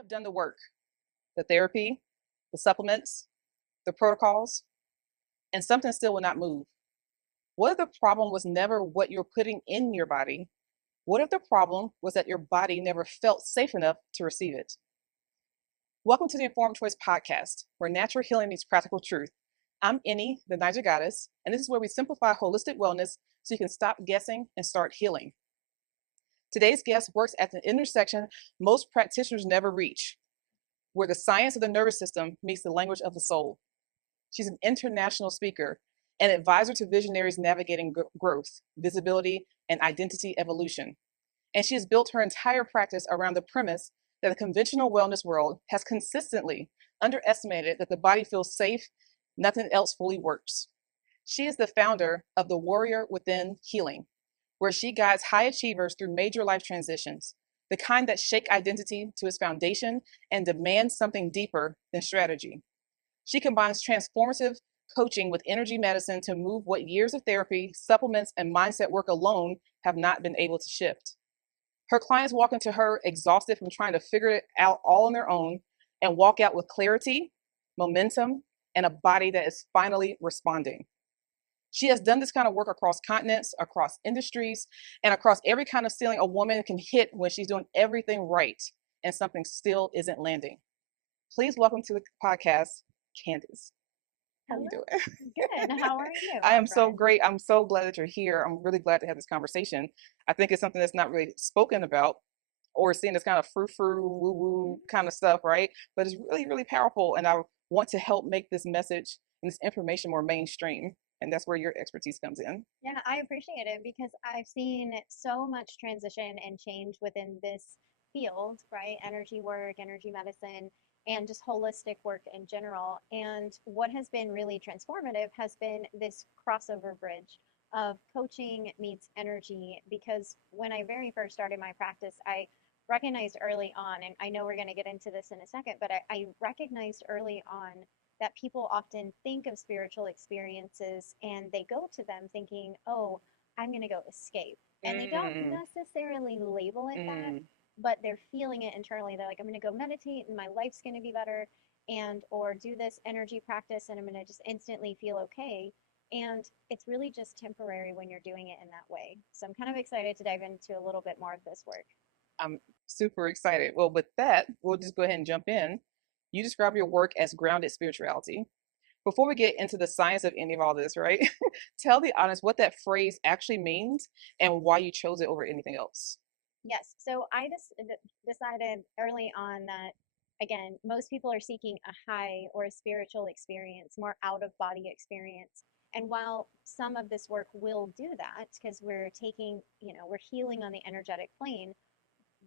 have done the work, the therapy, the supplements, the protocols, and something still will not move? What if the problem was never what you're putting in your body? What if the problem was that your body never felt safe enough to receive it? Welcome to the Informed Choice Podcast, where natural healing meets practical truth. I'm Eni, the Naija Goddess, and this is where we simplify holistic wellness so you can stop guessing and start healing. Today's guest works at the intersection most practitioners never reach, where the science of the nervous system meets the language of the soul. She's an international speaker, an advisor to Visionaries Navigating Growth, Visibility, and Identity Evolution. And she has built her entire practice around the premise that the conventional wellness world has consistently underestimated that the body feels safe, nothing else fully works. She is the founder of the Warrior Within Healing, where she guides high achievers through major life transitions, the kind that shake identity to its foundation and demand something deeper than strategy. She combines transformative coaching with energy medicine to move what years of therapy, supplements, and mindset work alone have not been able to shift. Her clients walk into her exhausted from trying to figure it out all on their own and walk out with clarity, momentum, and a body that is finally responding. She has done this kind of work across continents, across industries, and across every kind of ceiling a woman can hit when she's doing everything right and something still isn't landing. Please welcome to the podcast, Candice. How are you Hello. doing? Good. How are you, I my am so friend? great. I'm so glad that you're here. I'm really glad to have this conversation. I think it's something that's not really spoken about or seen as kind of frou-frou, woo-woo kind of stuff, right? But it's really, really powerful. And I want to help make this message and this information more mainstream. And that's where your expertise comes in. Yeah, I appreciate it because I've seen so much transition and change within this field, right? Energy work, energy medicine, and just holistic work in general. And what has been really transformative has been this crossover bridge of coaching meets energy. Because when I very first started my practice, I recognized early on, and I know we're going to get into this in a second, but I recognized early on that people often think of spiritual experiences and they go to them thinking, oh, I'm going to go escape. And they don't Mm, necessarily label it that, mm. but they're feeling it internally. They're like, I'm going to go meditate and my life's going to be better, and or do this energy practice and I'm going to just instantly feel okay. And it's really just temporary when you're doing it in that way. So I'm kind of excited to dive into a little bit more of this work. I'm super excited. Well, with that, we'll just go ahead and jump in. You describe your work as grounded spirituality. Before we get into the science of any of all this, right? Tell the audience what that phrase actually means and why you chose it over anything else. Yes. So I just decided early on that, again, most people are seeking a high or a spiritual experience, more out of body experience. And while some of this work will do that, because we're taking, we're healing on the energetic plane,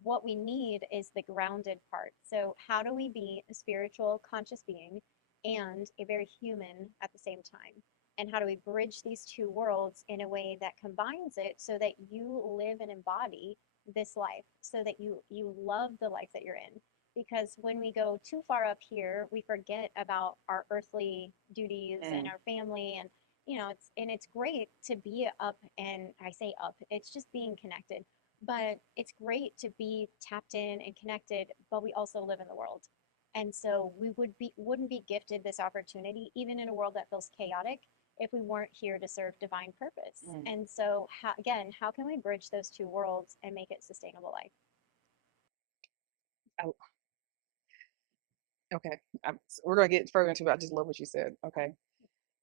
what we need is the grounded part. So, how do we be a spiritual, conscious being and a very human at the same time? And how do we bridge these two worlds in a way that combines it so that you live and embody this life, so that you love the life that you're in? Because when we go too far up here, we forget about our earthly duties and Mm, our family, and it's great to be up, and I say up, it's just being connected, but it's great to be tapped in and connected, but we also live in the world. And so we wouldn't be gifted this opportunity, even in a world that feels chaotic, if we weren't here to serve divine purpose. mm. And so, again, how can we bridge those two worlds and make it sustainable life? Oh, okay. We're going to get further into it. I just love what you said. Okay.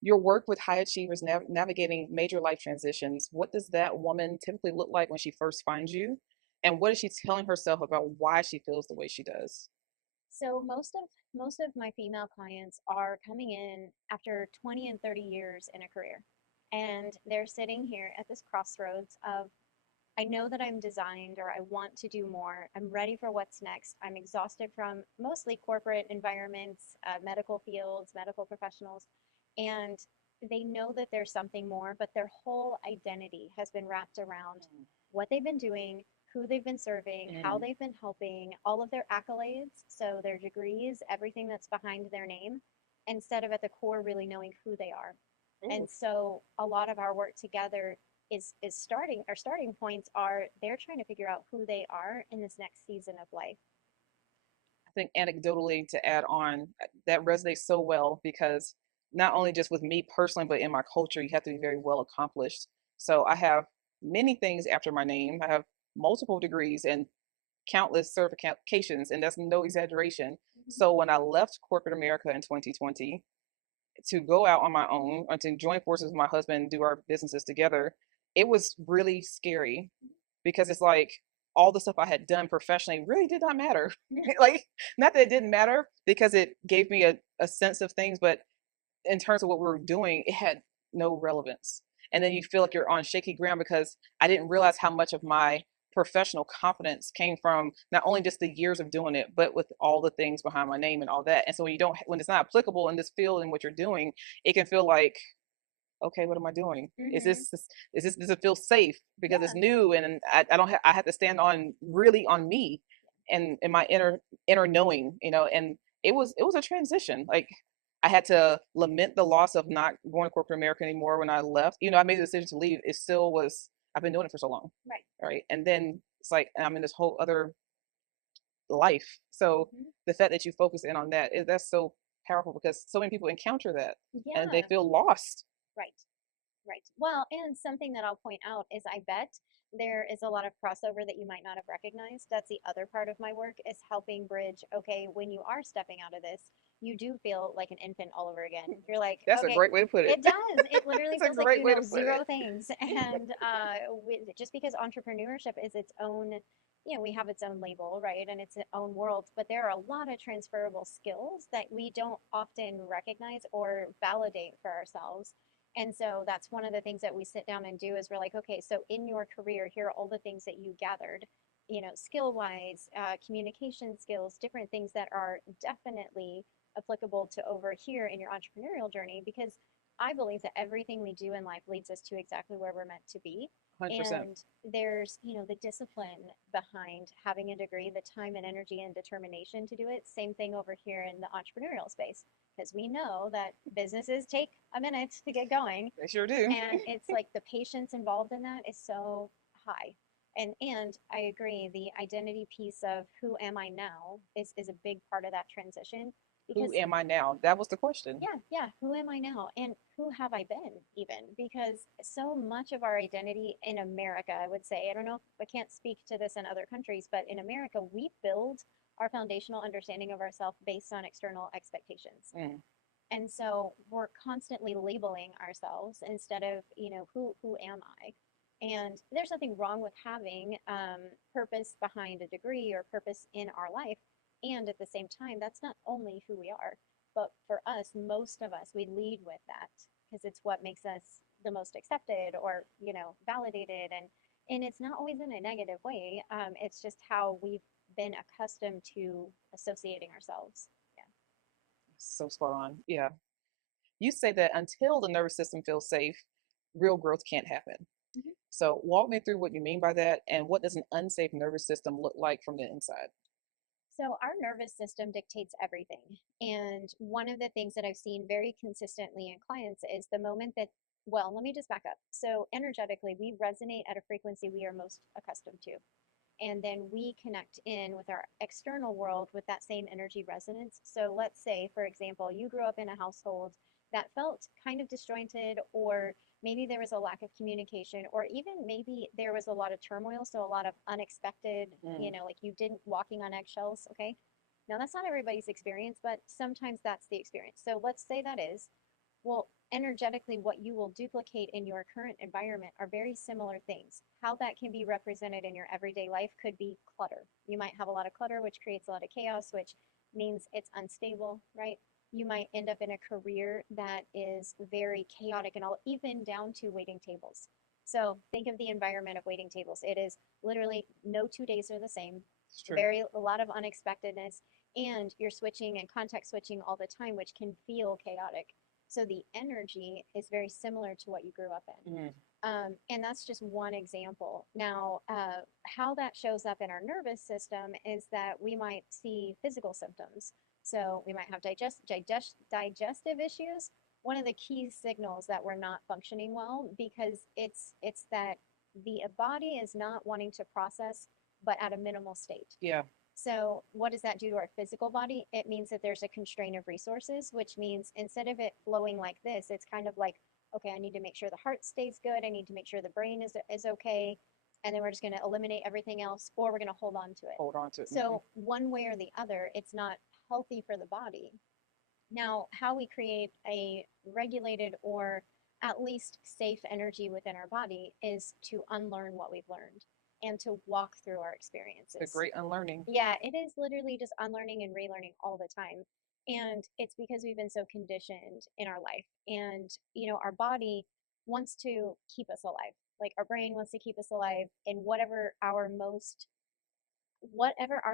Your work with high achievers navigating major life transitions, what does that woman typically look like when she first finds you? And what is she telling herself about why she feels the way she does? So most of my female clients are coming in after 20 and 30 years in a career. And they're sitting here at this crossroads of, I know that I'm designed, or I want to do more. I'm ready for what's next. I'm exhausted from mostly corporate environments, medical fields, medical professionals, and they know that there's something more, but their whole identity has been wrapped around what they've been doing, who they've been serving, how Mm, they've been helping, all of their accolades, so their degrees, everything that's behind their name, instead of at the core really knowing who they are. ooh, And so a lot of our work together is starting our starting points are they're trying to figure out who they are in this next season of life. think anecdotally to add on, that resonates so well because not only just with me personally, but in my culture, you have to be very well accomplished. So I have many things after my name. I have multiple degrees and countless certifications, and that's no exaggeration. Mhm. So when I left corporate America in 2020 to go out on my own or to join forces with my husband and do our businesses together, it was really scary because it's like all the stuff I had done professionally really did not matter. Like, not that it didn't matter because it gave me a sense of things, but in terms of what we were doing, it had no relevance. And then you feel like you're on shaky ground because I didn't realize how much of my professional confidence came from not only just the years of doing it, but with all the things behind my name and all that. And so when it's not applicable in this field and what you're doing, it can feel like, okay, what am I doing? Mhm. Does it feel safe because it's Yeah. new and I don't I have to stand on really on me and in my inner knowing, and it was a transition. Like I had to lament the loss of not going to corporate America anymore when I left. I made the decision to leave. It still was I've been doing it for so long. Right. Right. And then it's like I'm in this whole other life. So Mhm. the fact that you focus in on that, that's so powerful because so many people encounter that and they Yeah. feel lost. Right. Right. Well, and something that I'll point out is I bet there is a lot of crossover that you might not have recognized. That's the other part of my work is helping bridge. Okay, when you are stepping out of this, you do feel like an infant all over again. You're like, That's a okay, great way to put it. it does. It literally It's a feels like great you way know to put it. zero things. And just because entrepreneurship is its own, we have its own label, right? And its own world, but there are a lot of transferable skills that we don't often recognize or validate for ourselves. And so that's one of the things that we sit down and do is we're like, okay, so in your career, here are all the things that you gathered, skill wise, communication skills, different things that are definitely applicable to over here in your entrepreneurial journey. Because I believe that everything we do in life leads us to exactly where we're meant to be. 100%. And there's, the discipline behind having a degree, the time and energy and determination to do it. Same thing over here in the entrepreneurial space because we know that businesses take a minute to get going, They sure do. and it's like the patience involved in that is so high. And I agree, the identity piece of who am I now is a big part of that transition Who because am I now? That was the question. yeah, who am I now and who have I been even? Because so much of our identity in America, I would say, I don't know, I can't speak to this in other countries, but in America, we build our foundational understanding of ourselves based on external expectations. Mm. And so we're constantly labeling ourselves instead of, who am I? And there's nothing wrong with having purpose behind a degree or purpose in our life. And at the same time, that's not only who we are, but for us, most of us, we lead with that because it's what makes us the most accepted or, validated. And it's not always in a negative way. It's just how we've been accustomed to associating ourselves. Yeah. So spot on. Yeah. You say that until the nervous system feels safe, real growth can't happen. Mhm. So walk me through what you mean by that and what does an unsafe nervous system look like from the inside? So, our nervous system dictates everything. And one of the things that I've seen very consistently in clients is the moment that, well, let me just back up. So, energetically, we resonate at a frequency we are most accustomed to. And then we connect in with our external world with that same energy resonance. So, let's say, for example, you grew up in a household that felt kind of disjointed, or maybe there was a lack of communication, or even maybe there was a lot of turmoil, so a lot of unexpected, Mm. like you didn't walking on eggshells. Okay, now that's not everybody's experience, but sometimes that's the experience. So let's say that is, well, energetically, what you will duplicate in your current environment are very similar things. How that can be represented in your everyday life could be clutter. You might have a lot of clutter, which creates a lot of chaos, which means it's unstable, right? You might end up in a career that is very chaotic and all, even down to waiting tables. So think of the environment of waiting tables. It is literally no 2 days are the same. It's true. A lot of unexpectedness, and you're switching and context switching all the time, which can feel chaotic. So the energy is very similar to what you grew up in. Mm. And that's just one example. Now, how that shows up in our nervous system is that we might see physical symptoms. So we might have digestive issues. One of the key signals that we're not functioning well because it's that the body is not wanting to process, but at a minimal state. Yeah. So, what does that do to our physical body? It means that there's a constraint of resources, which means instead of it flowing like this, it's kind of like, okay, I need to make sure the heart stays good. I need to make sure the brain is okay. And then we're just going to eliminate everything else, or we're going to hold on to it. Hold on to it. So, one way or the other, it's not healthy for the body. Now, how we create a regulated or at least safe energy within our body is to unlearn what we've learned and to walk through our experiences. The great unlearning. Yeah, it is literally just unlearning and relearning all the time. And it's because we've been so conditioned in our life. And, our body wants to keep us alive. Like our brain wants to keep us alive in whatever our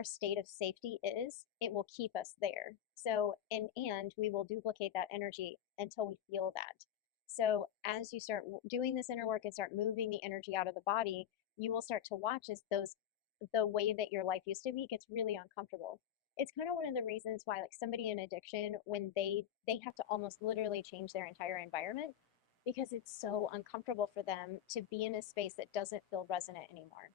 state of safety is, it will keep us there. So, and we will duplicate that energy until we feel that. So, as you start doing this inner work and start moving the energy out of the body, you will start to watch as the way that your life used to be gets really uncomfortable. It's kind of one of the reasons why, like somebody in addiction, when they have to almost literally change their entire environment because it's so uncomfortable for them to be in a space that doesn't feel resonant anymore.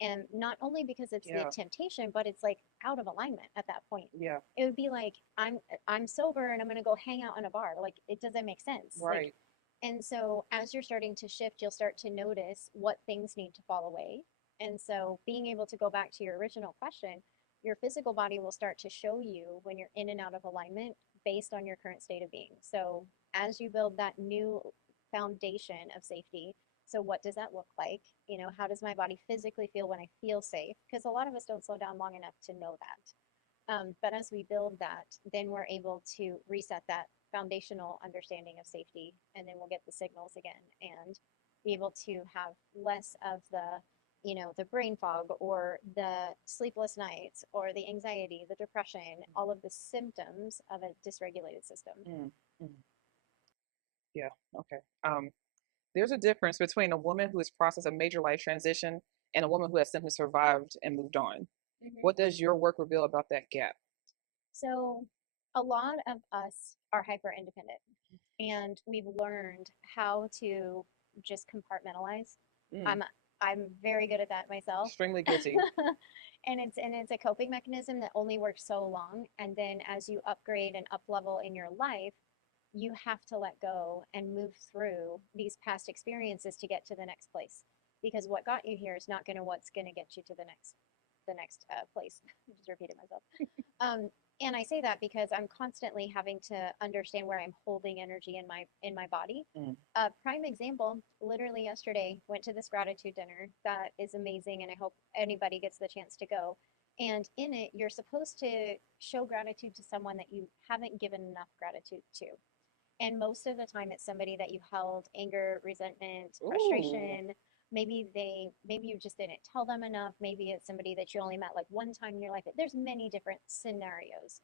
And not only because it's the temptation, but it's like out of alignment at that point. Yeah. It would be like I'm sober and I'm gonna go hang out in a bar. Like it doesn't make sense. Right. Like, and so as you're starting to shift, you'll start to notice what things need to fall away. And so being able to go back to your original question, your physical body will start to show you when you're in and out of alignment based on your current state of being. So as you build that new foundation of safety, so what does that look like? How does my body physically feel when I feel safe? Because a lot of us don't slow down long enough to know that. But as we build that, then we're able to reset that foundational understanding of safety, and then we'll get the signals again and be able to have less of the brain fog or the sleepless nights or the anxiety, the depression, all of the symptoms of a dysregulated system. Mm-hmm. Yeah. Okay. There's a difference between a woman who has processed a major life transition and a woman who has simply survived and moved on. Mm-hmm. What does your work reveal about that gap? So, a lot of us are hyper independent, and we've learned how to just compartmentalize. I'm very good at that myself. Extremely guilty. And it's a coping mechanism that only works so long. And then as you upgrade and up level in your life, you have to let go and move through these past experiences to get to the next place. Because what got you here is not going to what's going to get you to the next place. I just repeated myself. And I say that because I'm constantly having to understand where I'm holding energy in my body. Prime example, literally yesterday, went to this gratitude dinner that is amazing, and I hope anybody gets the chance to go. And in it, you're supposed to show gratitude to someone that you haven't given enough gratitude to. And most of the time, it's somebody that you held anger, resentment, frustration. Ooh. Maybe you just didn't tell them enough. Maybe it's somebody that you only met like one time in your life. There's many different scenarios,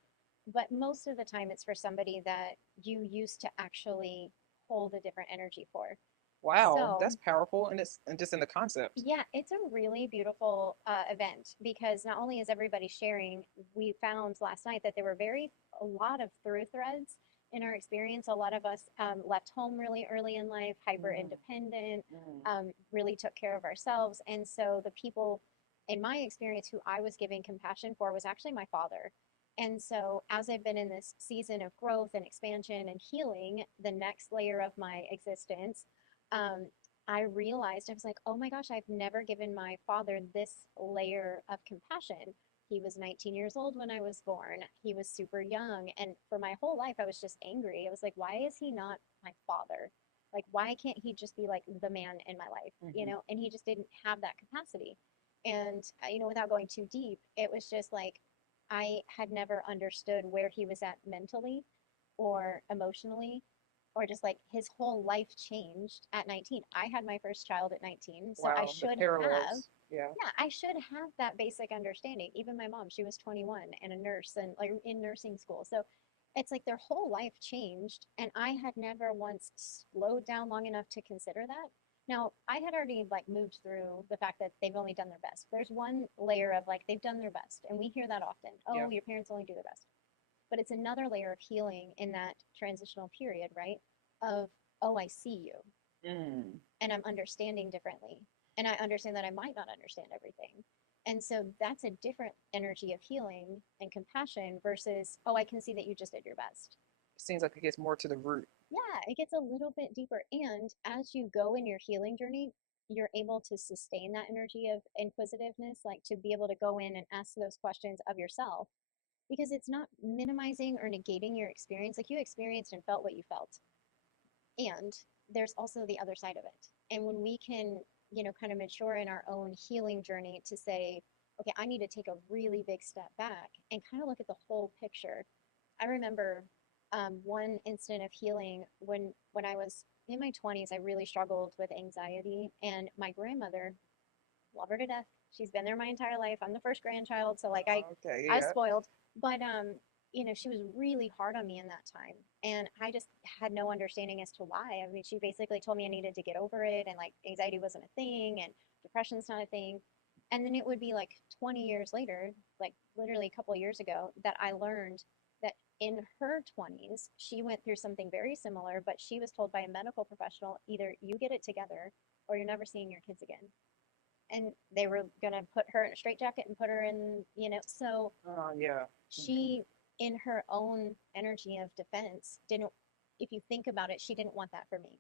but most of the time it's for somebody that you used to actually hold a different energy for. Wow, so, that's powerful, and it's just in the concept. Yeah, it's a really beautiful event because not only is everybody sharing, we found last night that there were a lot of through threads in our experience. A lot of us left home really early in life, hyper independent, really took care of ourselves. And so the people in my experience who I was giving compassion for was actually my father. And so as I've been in this season of growth and expansion and healing, the next layer of my existence, I realized, I was like, oh my gosh, I've never given my father this layer of compassion. He was 19 years old when I was born. He was super young. And for my whole life, I was just angry. I was like, why is he not my father? Like, why can't he just be like the man in my life, And he just didn't have that capacity. And, without going too deep, it was just like, I had never understood where he was at mentally or emotionally, or just like his whole life changed at 19. I had my first child at 19, so I should have, yeah, I should have that basic understanding. Even my mom, she was 21 and a nurse and like in nursing school. So it's like their whole life changed, and I had never once slowed down long enough to consider that. Now, I had already like moved through the fact that they've only done their best. There's one layer of like they've done their best, and we hear that often. Oh, your parents only do their best. But it's another layer of healing in that transitional period, right? Of, oh, I see you. And I'm understanding differently. And I understand that I might not understand everything. And so that's a different energy of healing and compassion versus, oh, I can see that you just did your best. It seems like it gets more to the root. Yeah, it gets a little bit deeper. And as you go in your healing journey, you're able to sustain that energy of inquisitiveness, like to be able to go in and ask those questions of yourself because it's not minimizing or negating your experience. Like you experienced and felt what you felt. And there's also the other side of it. And when we can, kind of mature in our own healing journey to say, okay, I need to take a really big step back and kind of look at the whole picture. I remember one instant of healing when I was in my 20s. I really struggled with anxiety, and my grandmother, love her to death. She's been there my entire life. I'm the first grandchild, so like Okay, I was yeah. spoiled. But she was really hard on me in that time. And I just had no understanding as to why. I mean, she basically told me I needed to get over it and like anxiety wasn't a thing and depression's not a thing. And then it would be like 20 years later, like literally a couple of years ago, that I learned that in her 20s, she went through something very similar, but she was told by a medical professional either you get it together or you're never seeing your kids again, and they were going to put her in a straitjacket and put her in, so Yeah. she, in her own energy of defense, didn't, if you think about it, she didn't want that for me.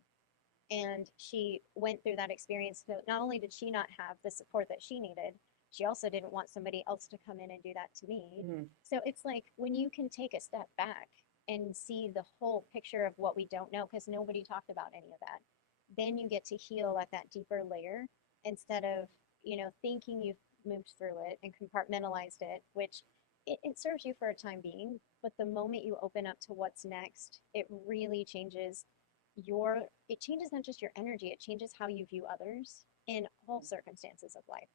And she went through that experience. So not only did she not have the support that she needed, she also didn't want somebody else to come in and do that to me. Mm-hmm. So it's like when you can take a step back and see the whole picture of what we don't know, because nobody talked about any of that, then you get to heal at that deeper layer instead of, thinking you've moved through it and compartmentalized it, which it serves you for a time being. But the moment you open up to what's next, it really changes it changes not just your energy, it changes how you view others in all circumstances of life.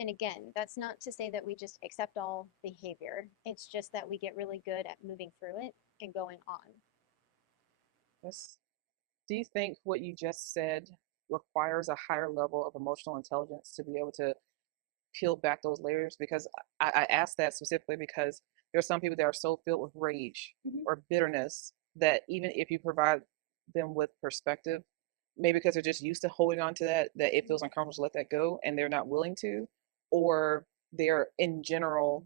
And again, that's not to say that we just accept all behavior. It's just that we get really good at moving through it and going on. Yes. Do you think what you just said requires a higher level of emotional intelligence to be able to peel back those layers? Because I ask that specifically because there are some people that are so filled with rage Mm-hmm. or bitterness that even if you provide them with perspective, maybe because they're just used to holding on to that, that it feels uncomfortable to let that go and they're not willing to, or they're in general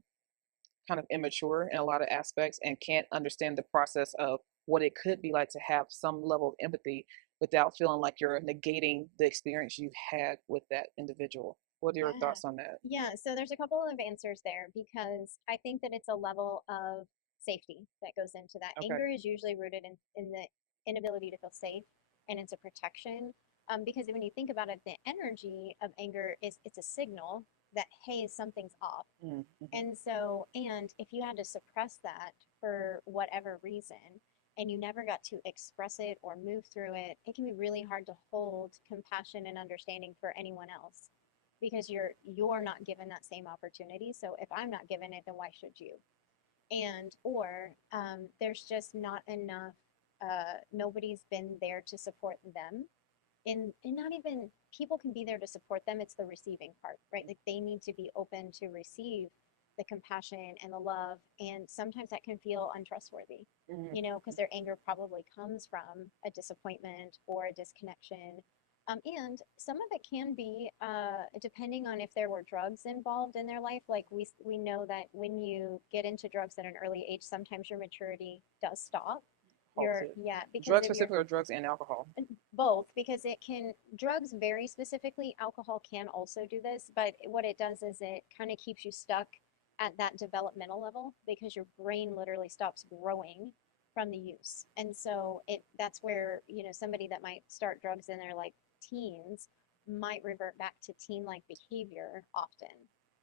kind of immature in a lot of aspects and can't understand the process of what it could be like to have some level of empathy without feeling like you're negating the experience you've had with that individual. What are your Yeah. thoughts on that? Yeah. So there's a couple of answers there because I think that it's a level of safety that goes into that. Okay. Anger is usually rooted in the inability to feel safe, and it's a protection. Because when you think about it, the energy of anger is it's a signal that, hey, something's off. Mm-hmm. And so, and if you had to suppress that for whatever reason, and you never got to express it or move through it, it can be really hard to hold compassion and understanding for anyone else because you're not given that same opportunity. So if I'm not given it, then why should you? And or there's just not enough. Nobody's been there to support them, and not even people can be there to support them. It's the receiving part, right? Like they need to be open to receive the compassion and the love, and sometimes that can feel untrustworthy, Mm-hmm. because their anger probably comes from a disappointment or a disconnection. And some of it can be depending on if there were drugs involved in their life. Like we know that when you get into drugs at an early age, sometimes your maturity does stop. Yeah, because Drugs of your specifically or drugs and alcohol? both, because it can, drugs very specifically, alcohol can also do this, but what it does is it kind of keeps you stuck at that developmental level because your brain literally stops growing from the use. And so that's where, somebody that might start drugs in their like teens might revert back to teen like behavior often.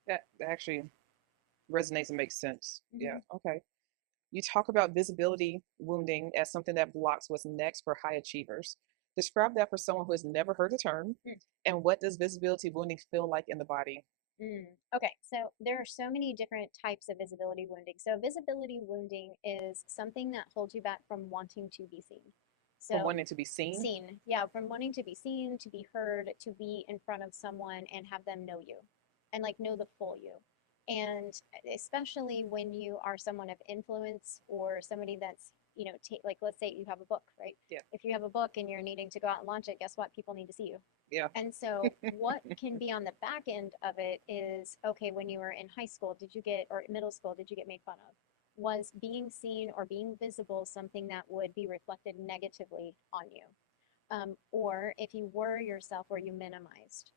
That actually resonates and makes sense. Yeah. Mm-hmm. Okay. You talk about visibility wounding as something that blocks what's next for high achievers. Describe that for someone who has never heard the term. And what does visibility wounding feel like in the body? Mm. Okay, so there are so many different types of visibility wounding. So visibility wounding is something that holds you back from wanting to be seen. From So wanting to be seen? seen, yeah, from wanting to be seen, to be heard, to be in front of someone and have them know you and like know the full you. And especially when you are someone of influence or somebody that's, take, like, let's say you have a book, right? Yeah. If you have a book and you're needing to go out and launch it, guess what? People need to see you. Yeah. And so what can be on the back end of it is, okay, when you were in high school, or middle school, did you get made fun of? Was being seen or being visible something that would be reflected negatively on you? Or if you were yourself, were you minimized?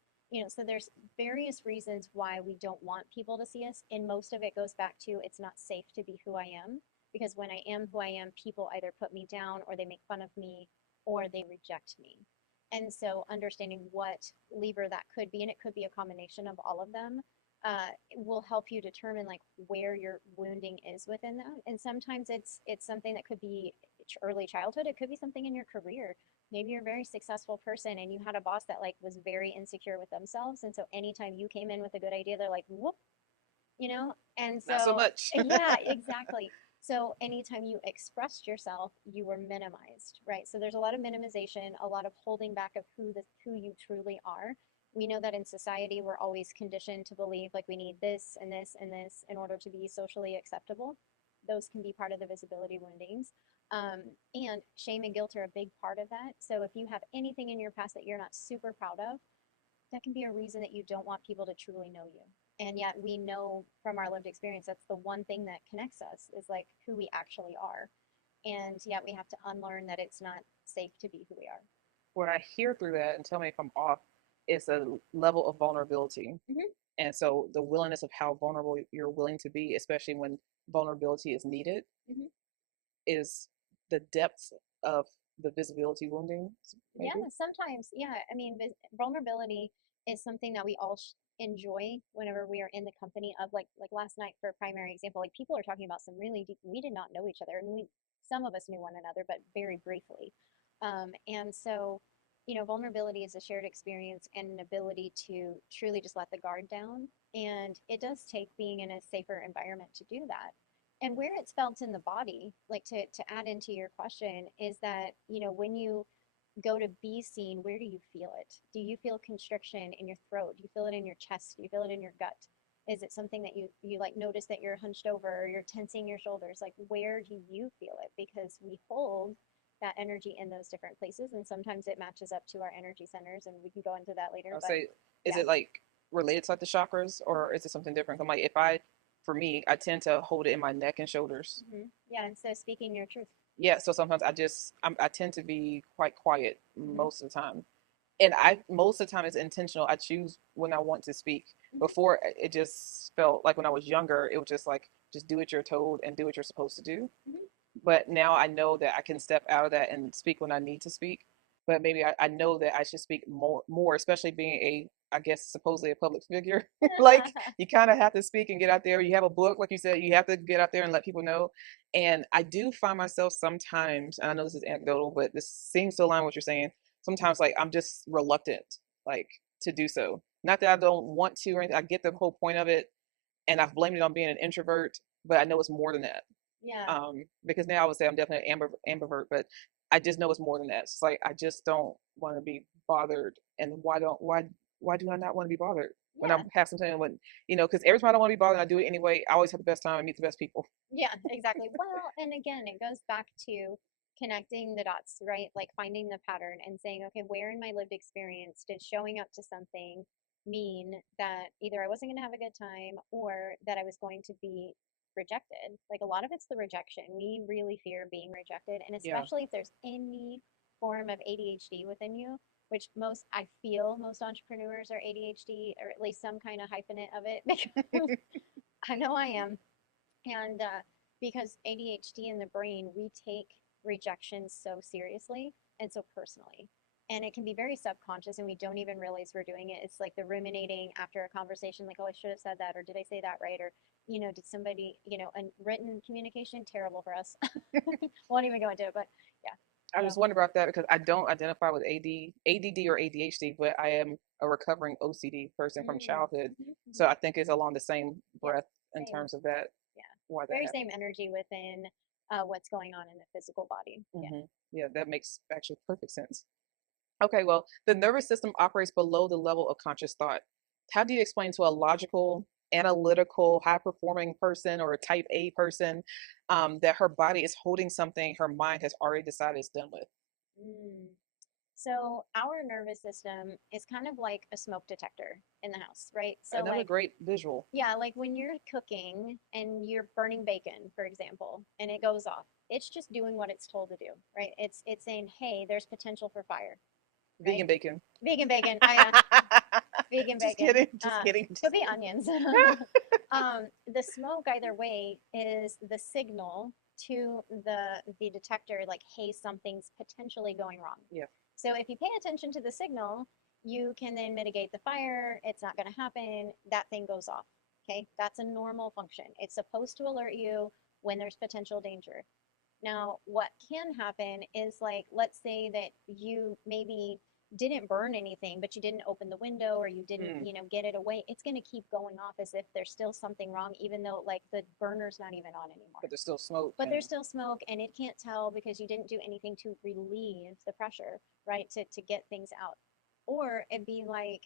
So there's various reasons why we don't want people to see us, and most of it goes back to it's not safe to be who I am, because when I am who I am, people either put me down or they make fun of me or they reject me. And so understanding what lever that could be, and it could be a combination of all of them, will help you determine like where your wounding is within that. And sometimes it's something that could be early childhood. It could be something in your career. Maybe you're a very successful person and you had a boss that like was very insecure with themselves, and so anytime you came in with a good idea, they're like, whoop, and Not so so much. yeah, exactly. So anytime you expressed yourself, you were minimized, right? So there's a lot of minimization, a lot of holding back of who you truly are. We know that in society we're always conditioned to believe like we need this and this and this in order to be socially acceptable. Those can be part of the visibility woundings. And shame and guilt are a big part of that. So if you have anything in your past that you're not super proud of, that can be a reason that you don't want people to truly know you. And yet we know from our lived experience that's the one thing that connects us is like who we actually are. And yet we have to unlearn that it's not safe to be who we are. What I hear through that, and tell me if I'm off, is a level of vulnerability. Mm-hmm. And so the willingness of how vulnerable you're willing to be, especially when vulnerability is needed, Mm-hmm. is the depth of the visibility wounding, Yeah, maybe. sometimes. Yeah, I mean, vulnerability is something that we all enjoy whenever we are in the company of like last night for a primary example. Like people are talking about some really deep. We did not know each other, and we some of us knew one another, but very briefly. And so, vulnerability is a shared experience and an ability to truly just let the guard down. And it does take being in a safer environment to do that. And where it's felt in the body, like to add into your question, is that, when you go to be seen, where do you feel it? Do you feel constriction in your throat? Do you feel it in your chest? Do you feel it in your gut? Is it something that you like notice that you're hunched over or you're tensing your shoulders? Like where do you feel it? Because we hold that energy in those different places, and sometimes it matches up to our energy centers, and we can go into that later. I'll But say, is yeah. it like related to like the chakras, or is it something different? I'm like, for me, I tend to hold it in my neck and shoulders. Yeah, and so speaking your truth. Yeah, so sometimes I tend to be quite quiet Hmm. most of the time, and I most of the time it's intentional. I choose when I want to speak. Hmm. Before it just felt like when I was younger, it was just like just do what you're told and do what you're supposed to do. Hmm. But now I know that I can step out of that and speak when I need to speak. But maybe I know that I should speak more, especially being I guess, supposedly a public figure. Like you kind of have to speak and get out there. You have a book, like you said, you have to get out there and let people know. And I do find myself sometimes, and I know this is anecdotal, but this seems to align with what you're saying. Sometimes, like I'm just reluctant, like to do so. Not that I don't want to or anything. I get the whole point of it, and I've blamed it on being an introvert, but I know it's more than that. Yeah. Because now I would say I'm definitely an ambivert, but I just know it's more than that. It's like I just don't want to be bothered, and why do I not want to be bothered when Yeah. I'm passing something when because every time I don't want to be bothered, I do it anyway. I always have the best time and meet the best people. Yeah, exactly. Well, and again, it goes back to connecting the dots, right? Like finding the pattern and saying, okay, where in my lived experience did showing up to something mean that either I wasn't going to have a good time or that I was going to be rejected? Like a lot of it's the rejection. We really fear being rejected. And Yeah. especially if there's any form of ADHD within you, which I feel most entrepreneurs are ADHD or at least some kind of hyphenate of it because I know I am. And because ADHD in the brain, we take rejection so seriously and so personally. And it can be very subconscious, and we don't even realize we're doing it. It's like the ruminating after a conversation, like, oh, I should have said that, or did I say that right? Or, did somebody, and written communication, terrible for us. Won't even go into it, but yeah. I So, just wonder about that because I don't identify with ADD or ADHD, but I am a recovering OCD person from childhood. So I think it's along the same yeah, breath in same. terms of that, Yeah. why that Very happened. same energy within what's going on in the physical body. Yeah. Yeah, that makes actually perfect sense. Okay, well, the nervous system operates below the level of conscious thought. How do you explain to a logical analytical, high performing person or a type A person, that her body is holding something her mind has already decided it's done with. Mm. So our nervous system is kind of like a smoke detector in the house, right? So Another like, great visual. yeah, like when you're cooking and you're burning bacon, for example, and it goes off, it's just doing what it's told to do, right? It's saying, hey, there's potential for fire, right? Vegan bacon. Vegan bacon. Vegan Just bacon. kidding. Just kidding. Could be onions. The smoke either way is the signal to the detector, like, hey, something's potentially going wrong. Yeah. So if you pay attention to the signal, you can then mitigate the fire. It's not going to happen. That thing goes off. Okay, that's a normal function. It's supposed to alert you when there's potential danger. Now, what can happen is, like, let's say that you maybe didn't burn anything, but you didn't open the window or you didn't, Mm. get it away. It's going to keep going off as if there's still something wrong, even though, like, the burner's not even on anymore. But there's still smoke. But there's still smoke, and it can't tell because you didn't do anything to relieve the pressure, right? To get things out. Or it'd be like,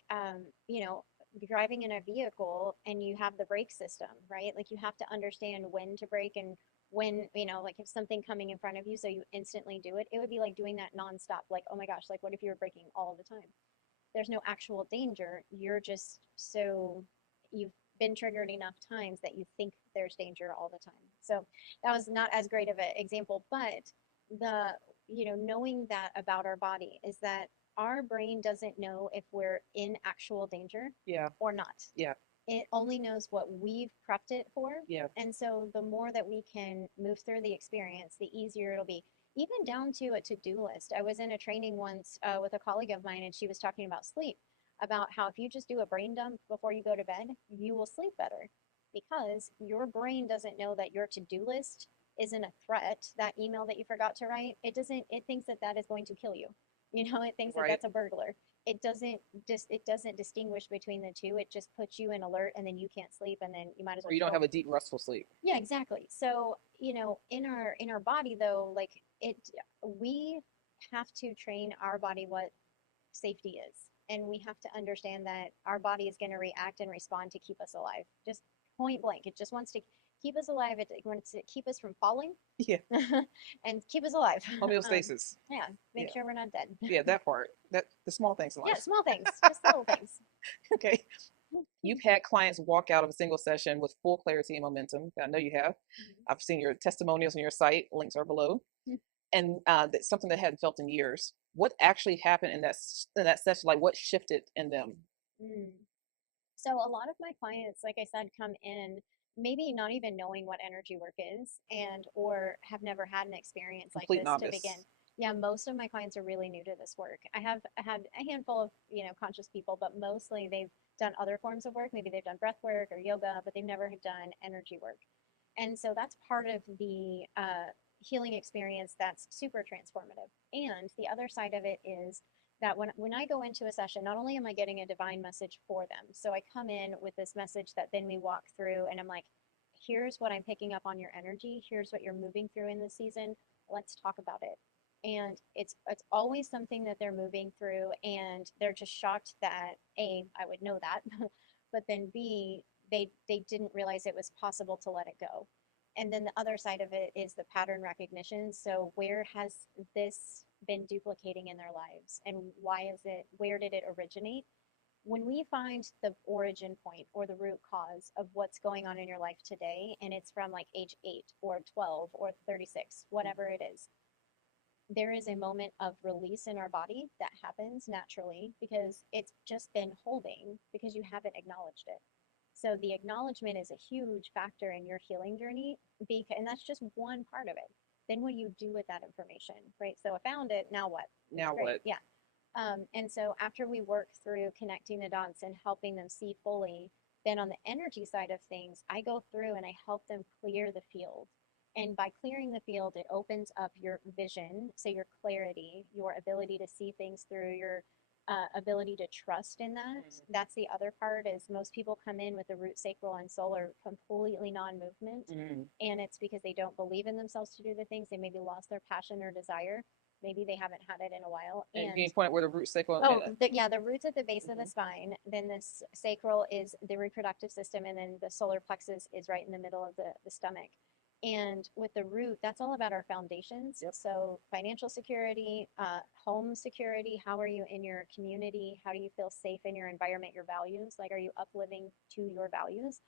driving in a vehicle and you have the brake system, right? Like, you have to understand when to brake and when, like, if something coming in front of you, so you instantly do it. It would be like doing that nonstop. Like, oh my gosh, like, what if you were braking all the time? There's no actual danger. You're just you've been triggered enough times that you think there's danger all the time. So that was not as great of an example, but the, knowing that about our body is that our brain doesn't know if we're in actual danger Yeah. or not. Yeah. It only knows what we've prepped it for. Yeah. And so the more that we can move through the experience, the easier it'll be. Even down to a to-do list. I was in a training once with a colleague of mine, and she was talking about sleep, about how if you just do a brain dump before you go to bed, you will sleep better because your brain doesn't know that your to-do list isn't a threat. That email that you forgot to write, it thinks that that is going to kill you. It thinks that Right. that's a burglar. It doesn't distinguish between the two. It just puts you in alert, and then you can't sleep, and then you might as well. Or you don't have a deep restful sleep. Yeah, exactly. So, in our body though, like, we have to train our body what safety is. And we have to understand that our body is going to react and respond to keep us alive. Just point blank. It just wants to keep us alive. It wants to keep us from falling. Yeah. And keep us alive. Homeostasis. Yeah, make sure we're not dead. Yeah, that part. That the small things in life. Yeah, small things, just little things. Okay. You've had clients walk out of a single session with full clarity and momentum. I know you have. I've seen your testimonials on your site. Links are below. And that's something they hadn't felt in years. What actually happened in that session? Like, what shifted in them? Mm. So a lot of my clients, like I said, come in maybe not even knowing what energy work is, and or have never had an experience like Complete this novice. to begin. Yeah, most of my clients are really new to this work. I have had a handful of, conscious people, but mostly they've done other forms of work. Maybe they've done breath work or yoga, but they've never done energy work. And so that's part of the healing experience that's super transformative. And the other side of it is that when I go into a session, not only am I getting a divine message for them, so I come in with this message that then we walk through, and I'm like, here's what I'm picking up on your energy. Here's what you're moving through in this season. Let's talk about it. And it's always something that they're moving through, and they're just shocked that A, I would know that, but then B, they didn't realize it was possible to let it go. And then the other side of it is the pattern recognition. So where has this been duplicating in their lives, and where did it originate? When we find the origin point or the root cause of what's going on in your life today, and it's from like age 8 or 12 or 36, whatever it is, there is a moment of release in our body that happens naturally because it's just been holding because you haven't acknowledged it. So the acknowledgement is a huge factor in your healing journey, and that's just one part of it. Then what do you do with that information, right? So I found it, now what? Now what? Yeah. And so after we work through connecting the dots and helping them see fully, then on the energy side of things, I go through and I help them clear the field. And by clearing the field, it opens up your vision, so your clarity, your ability to see things through, your ability to trust in that. That's the other part, is most people come in with the root, sacral, and soul are completely non-movement. And it's because they don't believe in themselves to do the things. They maybe lost their passion or desire. maybe they haven't had it in a while. And And can you point out where the root sacral? oh, yeah, the root's at the base of the Mhm. spine. Then this sacral is the reproductive system, and then the solar plexus is right in the middle of the stomach. And with the root, that's all about our foundations. Yep. So financial security, home security. How are you in your community? How do you feel safe in your environment? Your values, like, are you upliving to your values?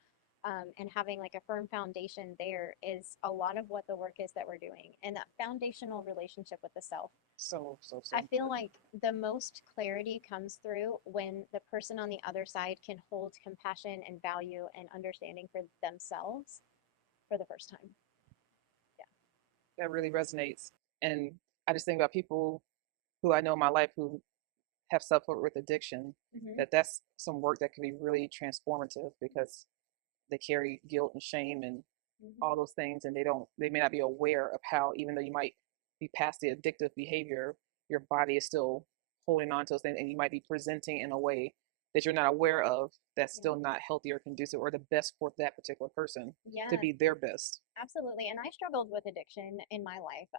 And having like a firm foundation there is a lot of what the work is that we're doing, and that foundational relationship with the self. So I feel important. like the most clarity comes through when the person on the other side can hold compassion and value and understanding for themselves for the first time. That really resonates. And I just think about people who I know in my life who have suffered with addiction, Hmm. that's some work that can be really transformative because they carry guilt and shame and Hmm. all those things, and they may not be aware of how, even though you might be past the addictive behavior, your body is still holding on to those things, and you might be presenting in a way that you're not aware of that's Yeah. still not healthy or conducive or the best for that particular person to Yeah, be their best. absolutely. And I struggled with addiction in my life.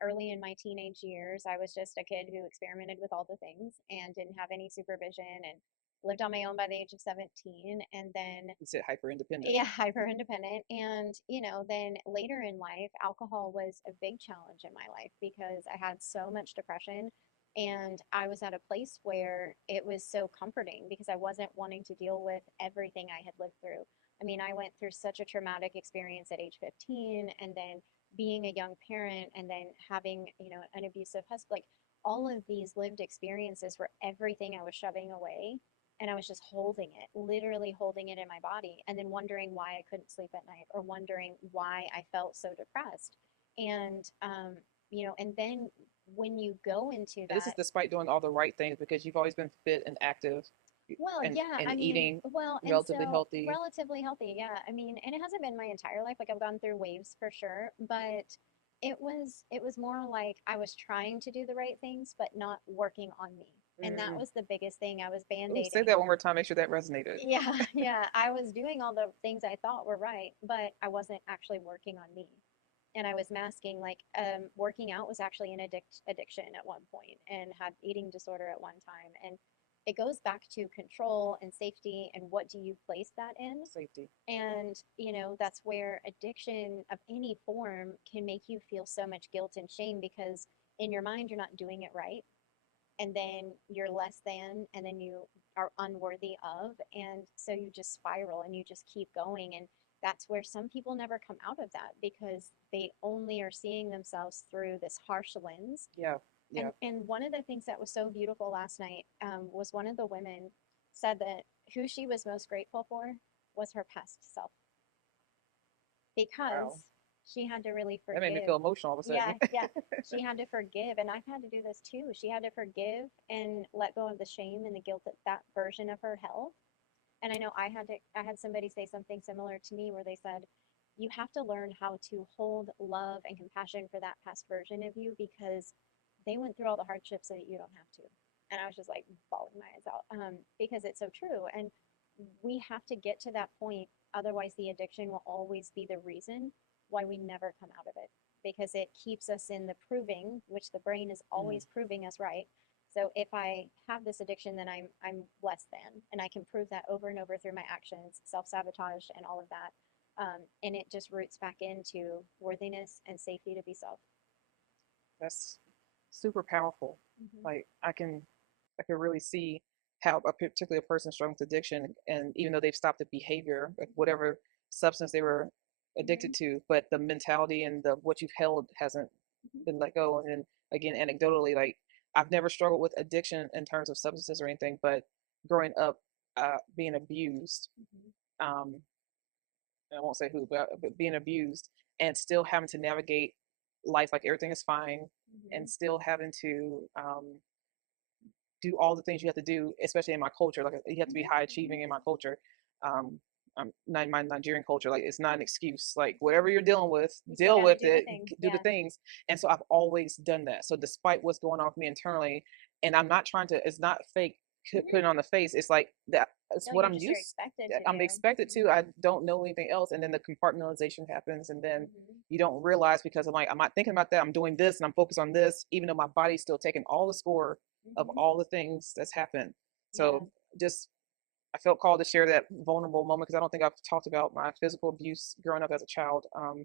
Early in my teenage years, I was just a kid who experimented with all the things and didn't have any supervision and lived on my own by the age of 17. And then, You said hyper independent. yeah, hyper independent. And, then later in life, alcohol was a big challenge in my life because I had so much depression. And I was at a place where it was so comforting because I wasn't wanting to deal with everything I had lived through. I mean, I went through such a traumatic experience at age 15, and then being a young parent, and then having, an abusive husband. Like, all of these lived experiences were everything I was shoving away. And I was just holding it, literally holding it in my body, and then wondering why I couldn't sleep at night, or wondering why I felt so depressed. And, and then when you go into And this is that, despite doing all the right things because you've always been fit and active well, and, yeah, and I mean, eating well, and relatively so healthy. relatively healthy, yeah. I mean, and it hasn't been my entire life. Like, I've gone through waves for sure, but it was more like I was trying to do the right things, but not working on me. And that Mm. was the biggest thing. I was Ooh, say band-aiding. that one more time. Make sure that resonated. Yeah, yeah. I was doing all the things I thought were right, but I wasn't actually working on me. And I was masking, like, working out was actually an addiction at one point, and had eating disorder at one time. And it goes back to control and safety, and what do you place that in? Safety. And, that's where addiction of any form can make you feel so much guilt and shame, because in your mind you're not doing it right, and then you're less than, and then you are unworthy of, and so you just spiral and you just keep going. And that's where some people never come out of that, because they only are seeing themselves through this harsh lens. Yeah. Yeah. And one of the things that was so beautiful last night, was one of the women said that who she was most grateful for was her past self, Wow. because she had to really That made me forgive. feel emotional all of a Yeah, sudden. yeah. She had to forgive, and I've had to do this too. She had to forgive and let go of the shame and the guilt that that version of her held. And I know I had somebody say something similar to me, where they said, you have to learn how to hold love and compassion for that past version of you, because they went through all the hardships so that you don't have to. And I was just like bawling my eyes out, because it's so true. And we have to get to that point. Otherwise, the addiction will always be the reason why we never come out of it, because it keeps us in the proving, which the brain is Mm. always proving us right. So if I have this addiction, then I'm less than, and I can prove that over and over through my actions, self sabotage, and all of that. And it just roots back into worthiness and safety to be self. That's super powerful. Mm-hmm. Like I can really see how a particular person struggling with addiction, and even though they've stopped the behavior, like whatever substance they were Mm-hmm. addicted to, but the mentality and the what you've held hasn't been let go. And then again, anecdotally, like I've never struggled with addiction in terms of substances or anything, but growing up, being abused, Mm-hmm. um, and I won't say who, but being abused and still having to navigate life like everything is fine, Mm-hmm. and still having to do all the things you have to do, especially in my culture. Like you have to be high Mm-hmm. achieving in my culture. Um, my Nigerian culture, like it's not an excuse. Like Yeah, whatever you're dealing with, you still deal got to with do the it, thing. do the Yeah. things. And so I've always done that. So despite what's going on with me internally, and I'm not trying to, it's not fake. put it on the face. It's like that. It's No, what you I'm just are used. expected to I'm do. expected to. I don't know anything else, and then the compartmentalization happens, and then Hmm. you don't realize because I'm like, I'm not thinking about that. I'm doing this, and I'm focused on this, even though my body's still taking all the score of Hmm. all the things that's happened. Yeah. So just I felt called to share that vulnerable moment because I don't think I've talked about my physical abuse growing up as a child Hmm.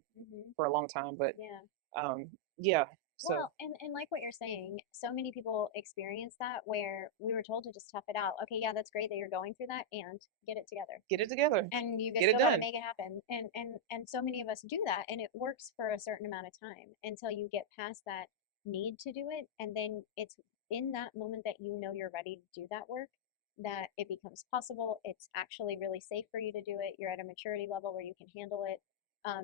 for a long time. But Yeah. um, yeah, so Well, and like what you're saying, so many people experience that where we were told to just tough it out. Okay, yeah, that's great that you're going through that and get it together. get it together, And you get it still got to done. make it happen. And so many of us do that and it works for a certain amount of time until you get past that need to do it, and then it's in that moment that you know you're ready to do that work that it becomes possible. It's actually really safe for you to do it. You're at a maturity level where you can handle it.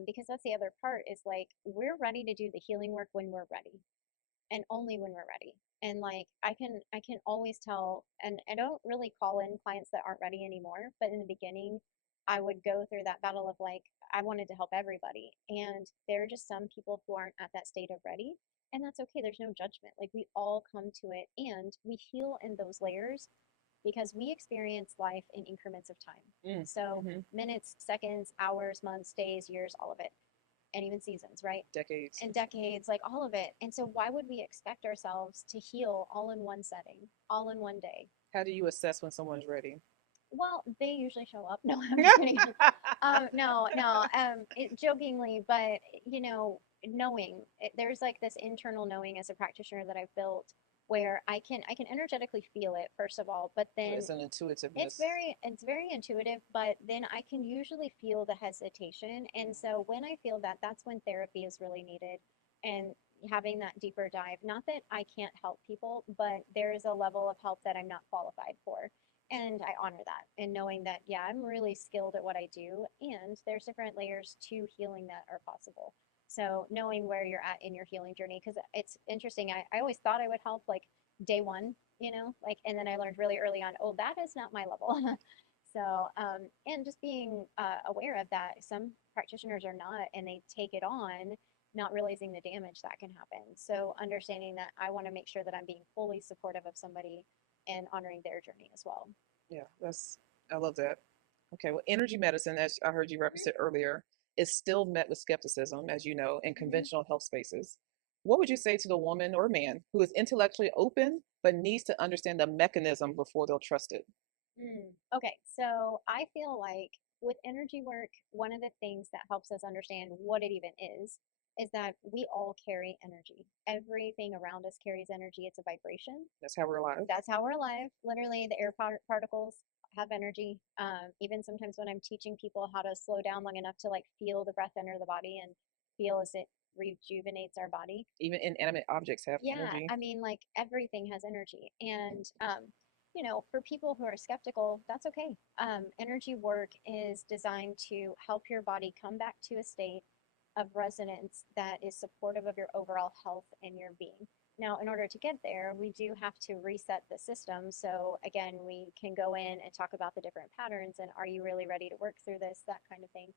Because that's the other part is like we're ready to do the healing work when we're ready and only when we're ready. And like I can always tell, and I don't really call in clients that aren't ready anymore, but in the beginning I would go through that battle of like I wanted to help everybody, and there are just some people who aren't at that state of ready, and that's okay. There's no judgment. Like we all come to it and we heal in those layers because we experience life in increments of time. So Mm-hmm. minutes, seconds, hours, months, days, years, all of it, and even seasons, right? Decades. And decades, like all of it. And so, why would we expect ourselves to heal all in one setting, all in one day? How do you assess when someone's ready? Well, they usually show up. No, I'm just kidding. No, no, jokingly, but knowing there's like this internal knowing as a practitioner that I've built where I can energetically feel it first of all, but then It's an it's intuitiveness. very intuitive, but then I can usually feel the hesitation. And so when I feel that, that's when therapy is really needed and having that deeper dive. Not that I can't help people, but there is a level of help that I'm not qualified for. And I honor that and knowing that, yeah, I'm really skilled at what I do. And there's different layers to healing that are possible. So knowing where you're at in your healing journey, because it's interesting. I always thought I would help like day one, like, and then I learned really early on, oh, that is not my level. So, and just being aware of that, some practitioners are not, and they take it on, not realizing the damage that can happen. So, understanding that I want to make sure that I'm being fully supportive of somebody and honoring their journey as well. Yeah, that's I love that. Okay, well, energy medicine, as I heard you reference it earlier, is still met with skepticism, as you know, in Mm-hmm. conventional health spaces. What would you say to the woman or man who is intellectually open but needs to understand the mechanism before they'll trust it? Okay, so I feel like with energy work, one of the things that helps us understand what it even is that we all carry energy. Everything around us carries energy. It's a vibration. That's how we're alive. That's how we're alive. Literally, the air particles have energy. Even sometimes when I'm teaching people how to slow down long enough to like feel the breath enter the body and feel as it rejuvenates our body. Even inanimate objects have Yeah, energy. I mean, like everything has energy. And, for people who are skeptical, that's okay. Energy work is designed to help your body come back to a state of resonance that is supportive of your overall health and your being. Now, in order to get there, we do have to reset the system. So, again, we can go in and talk about the different patterns and are you really ready to work through this, that kind of thing.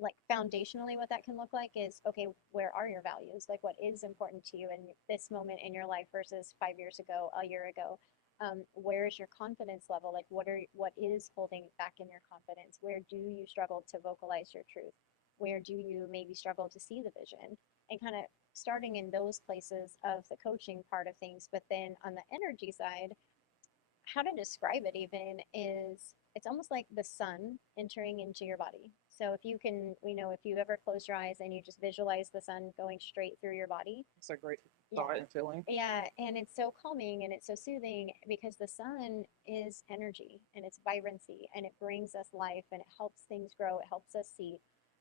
Like foundationally what that can look like is okay, where are your values, like what is important to you in this moment in your life versus 5 years ago, a year ago. Where is your confidence level, like what is holding back in your confidence, where do you struggle to vocalize your truth, where do you maybe struggle to see the vision, and kind of starting in those places of the coaching part of things. But then on the energy side, how to describe it even is it's almost like the sun entering into your body. So if you can, if you ever close your eyes and you just visualize the sun going straight through your body. It's a great thought Yeah. and feeling. Yeah, and it's so calming and it's so soothing because the sun is energy and it's vibrancy and it brings us life and it helps things grow, it helps us see.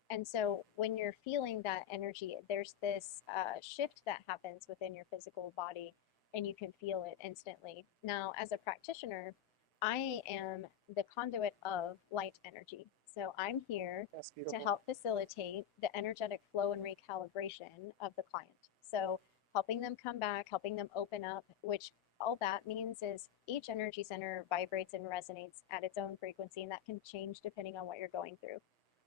And so when you're feeling that energy, there's this shift that happens within your physical body and you can feel it instantly. Now, as a practitioner, I am the conduit of light energy. So I'm here That's to beautiful. help facilitate the energetic flow and recalibration of the client. So helping them come back, helping them open up, which all that means is each energy center vibrates and resonates at its own frequency, and that can change depending on what you're going through.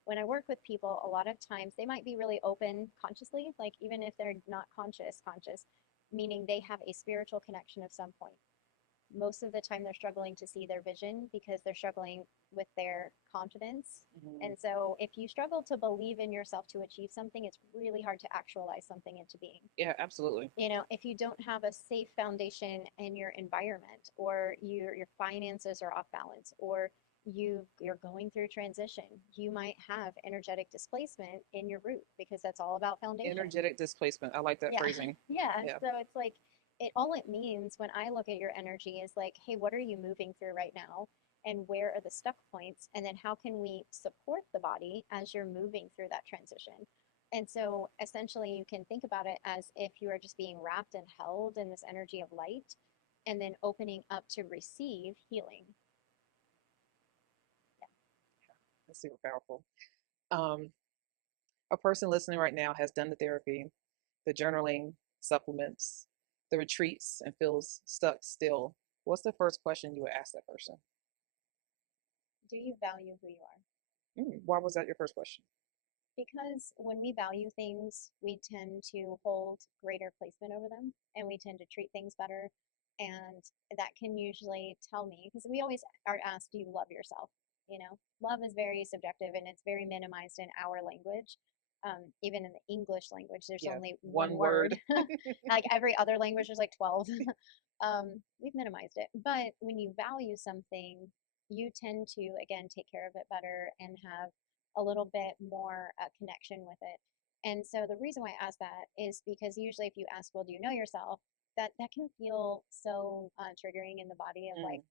When I work with people, a lot of times they might be really open consciously, like even if they're not conscious, meaning they have a spiritual connection of some point. most of the time they're struggling to see their vision because they're struggling with their confidence. And so if you struggle to believe in yourself to achieve something, it's really hard to actualize something into being. Yeah, absolutely. You know, if you don't have a safe foundation in your environment, or your finances are off balance, or you're going through transition, you might have energetic displacement in your root, because that's all about foundation. Energetic displacement. I like that Yeah. phrasing. Yeah. Yeah. So it's like, all it means when I look at your energy is like, hey, what are you moving through right now? And where are the stuck points? And then how can we support the body as you're moving through that transition? And so essentially, you can think about it as if you are just being wrapped and held in this energy of light, and then opening up to receive healing. That's super powerful. Um, a person listening right now has done the therapy, the journaling, supplements, the retreats, and feels stuck still. What's the first question you would ask that person? Do you value who you are? Why was that your first question? Because when we value things, we tend to hold greater placement over them, and we tend to treat things better. And that can usually tell me, because we always are asked, do you love yourself? You know, love is very subjective, and it's very minimized in our language. Even in the English language, there's Yeah, only one one word. word. Like every other language, there's like 12. We've minimized it. But when you value something, you tend to, again, take care of it better and have a little bit more connection with it. And so the reason why I ask that is because usually if you ask, well, do you know yourself? That can feel so triggering in the body of like,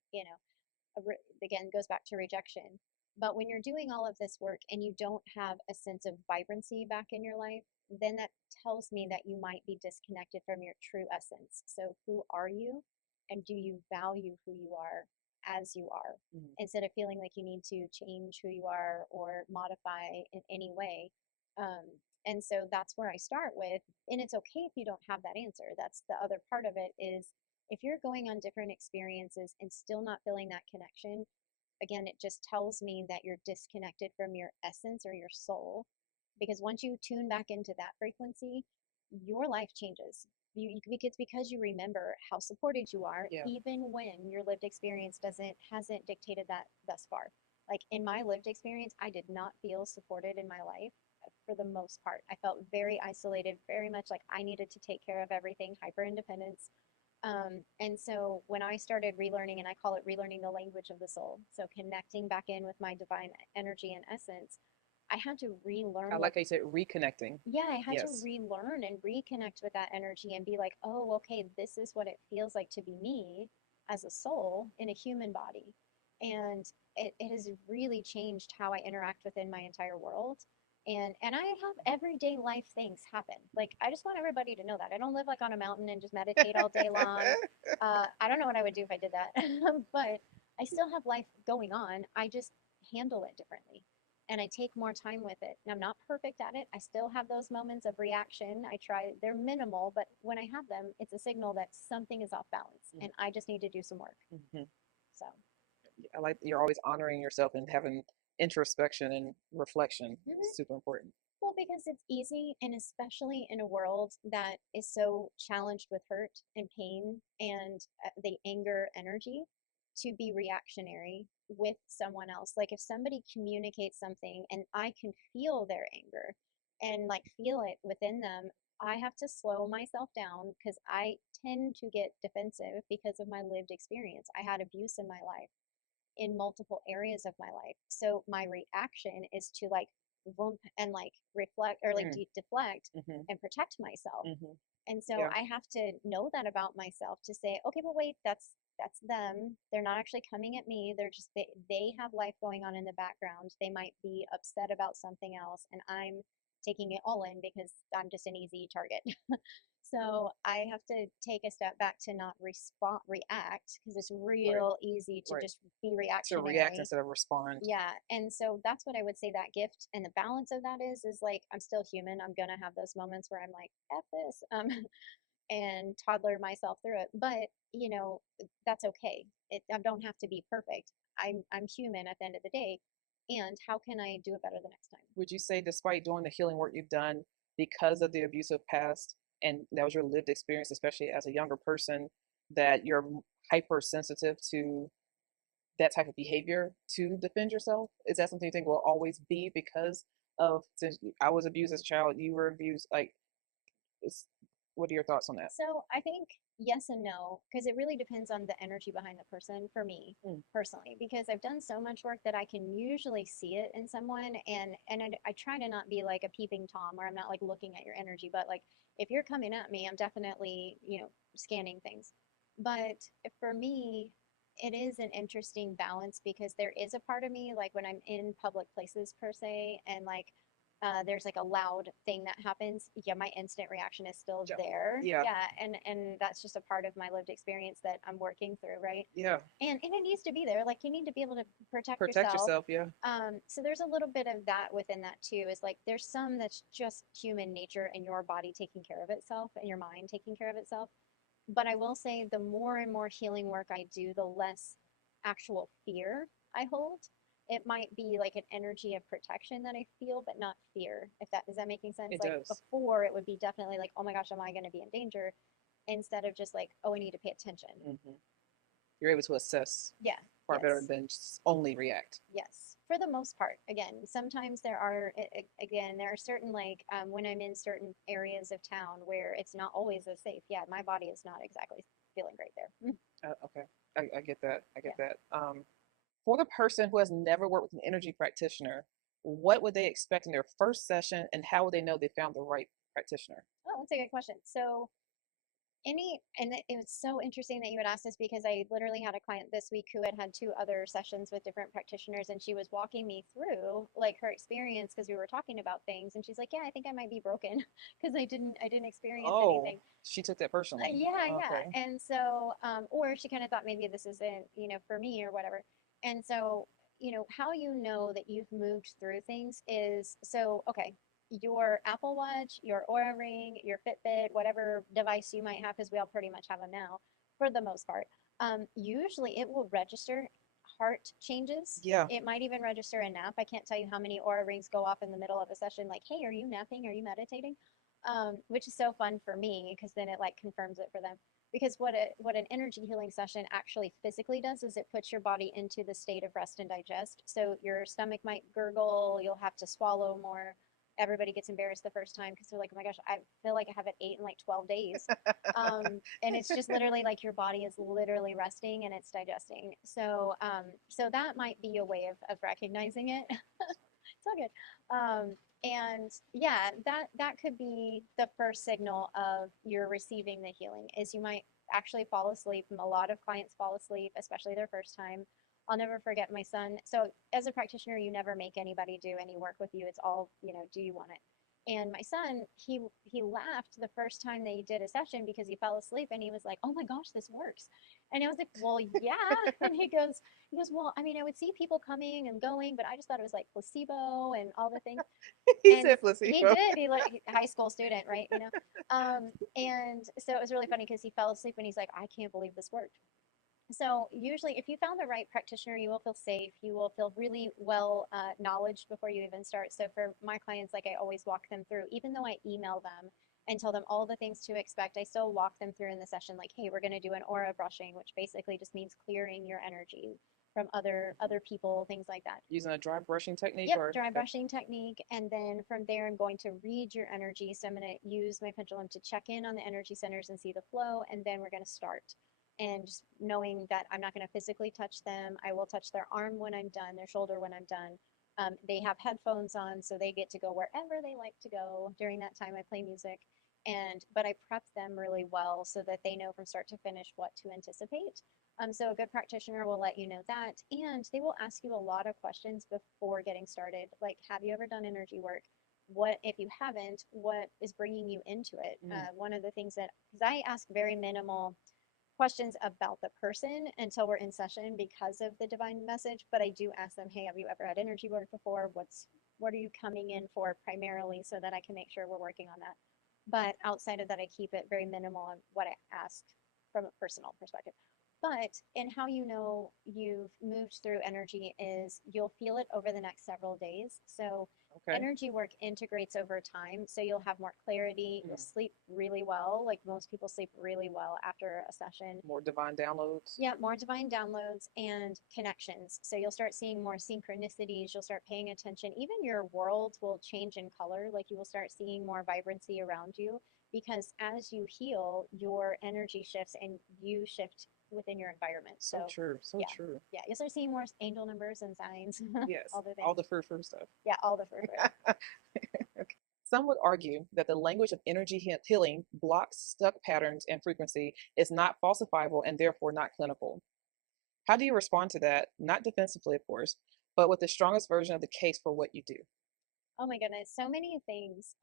again, goes back to rejection. But when you're doing all of this work and you don't have a sense of vibrancy back in your life, then that tells me that you might be disconnected from your true essence. So who are you? And do you value who you are as you are, instead of feeling like you need to change who you are or modify in any way? Um, and so that's where I start with, and it's okay if you don't have that answer. That's the other part of it, is if you're going on different experiences and still not feeling that connection, again, it just tells me that you're disconnected from your essence or your soul. Because once you tune back into that frequency, your life changes. It's because you remember how supported you are, Yeah. even when your lived experience hasn't dictated that thus far. Like in my lived experience, I did not feel supported in my life for the most part. I felt very isolated, very much like I needed to take care of everything, hyper independence. And so when I started relearning, and I call it relearning the language of the soul, so connecting back in with my divine energy and essence, I had to relearn. I like how you said reconnecting. Yeah, I had to Yes. relearn and reconnect with that energy and be like, oh, okay, this is what it feels like to be me as a soul in a human body. And it has really changed how I interact within my entire world. And I have everyday life things happen. Like, I just want everybody to know that. I don't live like on a mountain and just meditate all day long. I don't know what I would do if I did that. But I still have life going on. I just handle it differently, and I take more time with it. And I'm not perfect at it. I still have those moments of reaction. I try, they're minimal, but when I have them, it's a signal that something is off balance and I just need to do some work. So, I like you're always honoring yourself and having introspection and reflection. Super important. well, because it's easy, and especially in a world that is so challenged with hurt and pain and the anger energy, to be reactionary with someone else. Like if somebody communicates something and I can feel their anger and like feel it within them, I have to slow myself down because I tend to get defensive because of my lived experience. I had abuse in my life, in multiple areas of my life. So my reaction is to like whoomp and like reflect, or like deflect and protect myself. And so Yeah. I have to know that about myself, to say, okay, but wait, that's them. They're not actually coming at me. They're just they have life going on in the background. They might be upset about something else, and I'm taking it all in because I'm just an easy target. So I have to take a step back to not react, because it's real easy to just be To reactionary. react instead of respond. Yeah, and so that's what I would say that gift and the balance of that is like, I'm still human. I'm gonna have those moments where I'm like, F this, and toddler myself through it. But that's okay. I don't have to be perfect. I'm human at the end of the day. And how can I do it better the next time? Would you say, despite doing the healing work you've done because of the abusive past, and that was your lived experience, especially as a younger person, that you're hypersensitive to that type of behavior to defend yourself? Is that something you think will always be because of, since I was abused as a child, you were abused? Like, it's, what are your thoughts on that? So I think yes and no, because it really depends on the energy behind the person for me Mm. personally, because I've done so much work that I can usually see it in someone, and I try to not be like a peeping Tom where I'm not like looking at your energy, but like if you're coming at me, I'm definitely, scanning things. But for me, it is an interesting balance because there is a part of me, like when I'm in public places per se, and like there's like a loud thing that happens, yeah, my instant reaction is still Yeah. there. Yeah. Yeah, and that's just a part of my lived experience that I'm working through, right? Yeah. And it needs to be there. Like you need to be able to protect Protect yourself. yourself. Yeah. So there's a little bit of that within that too. Is like there's some that's just human nature and your body taking care of itself and your mind taking care of itself. But I will say the more and more healing work I do, the less actual fear I hold. It might be like an energy of protection that I feel, but not fear. If that is that making sense? It Like does. before, it would be definitely like, oh my gosh, am I going to be in danger? Instead of just like, oh, I need to pay attention. Hmm. You're able to assess Yeah. far better Yes. than just only react. Yes, for the most part. Again, sometimes there are, again, there are certain, like, when I'm in certain areas of town where it's not always as safe. Yeah, my body is not exactly feeling great there. Okay. I get that. I get Yeah. that. For the person who has never worked with an energy practitioner, what would they expect in their first session, and how would they know they found the right practitioner? Oh, that's a good question. So, and it was so interesting that you would ask this because I literally had a client this week who had had two other sessions with different practitioners, and she was walking me through like her experience because we were talking about things, and she's like, "Yeah, I think I might be broken because I didn't experience Oh, anything." she took that personally. Yeah, yeah. Okay. And so, or she kind of thought maybe this isn't, for me or whatever. And so, how you know that you've moved through things is so, okay, your Apple Watch, your Aura Ring, your Fitbit, whatever device you might have, because we all pretty much have them now for the most part. Usually it will register heart changes. Yeah. It might even register a nap. I can't tell you how many Aura Rings go off in the middle of a session, like, hey, are you napping? Are you meditating? Which is so fun for me because then it like confirms it for them. Because what an energy healing session actually physically does is it puts your body into the state of rest and digest. So your stomach might gurgle, you'll have to swallow more. Everybody gets embarrassed the first time because they're like, oh my gosh, I feel like I haven't ate in like 12 days. And it's just literally like your body is literally resting and it's digesting. So that might be a way of recognizing it. It's all good. And yeah, that could be the first signal of you're receiving the healing is you might actually fall asleep. A lot of clients fall asleep, especially their first time. I'll never forget my son. So as a practitioner, you never make anybody do any work with you. It's all, do you want it? And my son, he laughed the first time they did a session because he fell asleep and he was like, "Oh my gosh, this works." And I was like, "Well, yeah." And he goes, "Well, I mean, I would see people coming and going, but I just thought it was like placebo and all the things." He And said he placebo. did. He like high school student, right? And so it was really funny because he fell asleep and he's like, "I can't believe this worked." So usually, if you found the right practitioner, you will feel safe. You will feel really well knowledge before you even start. So for my clients, like I always walk them through, even though I email them and tell them all the things to expect, I still walk them through in the session, like, hey, we're going to do an aura brushing, which basically just means clearing your energy from other people, things like that. Using a dry brushing technique, Yep, or dry okay. brushing technique. And then from there, I'm going to read your energy. So I'm going to use my pendulum to check in on the energy centers and see the flow. And then we're going to start. And just knowing that I'm not going to physically touch them, I will touch their arm when I'm done, their shoulder when I'm done. They have headphones on, so they get to go wherever they like to go. During that time, I play music. But I prep them really well so that they know from start to finish what to anticipate. So a good practitioner will let you know that, and they will ask you a lot of questions before getting started. Like, have you ever done energy work? What if you haven't? What is bringing you into it? Mm. One of the things that because I ask very minimal questions about the person until we're in session because of the divine message, but I do ask them, hey, have you ever had energy work before? What are you coming in for primarily so that I can make sure we're working on that. But outside of that, I keep it very minimal on what I ask from a personal perspective. But in how you know you've moved through energy is you'll feel it over the next several days. So Okay. energy work integrates over time. So you'll have more clarity. You'll Mm. sleep really well. Like most people sleep really well after a session. More divine downloads. Yeah, more divine downloads and connections. So you'll start seeing more synchronicities. You'll start paying attention. Even your world will change in color. Like you will start seeing more vibrancy around you because as you heal, your energy shifts and you shift within your environment. So So, true. So yeah, true. yeah, you'll start seeing more angel numbers and signs, Yes. all the All things. the frou stuff. Yeah, all the fur. Okay. Some would argue that the language of energy healing blocks stuck patterns and frequency is not falsifiable and therefore not clinical. How do you respond to that? Not defensively, of course, but with the strongest version of the case for what you do. Oh my goodness, so many things.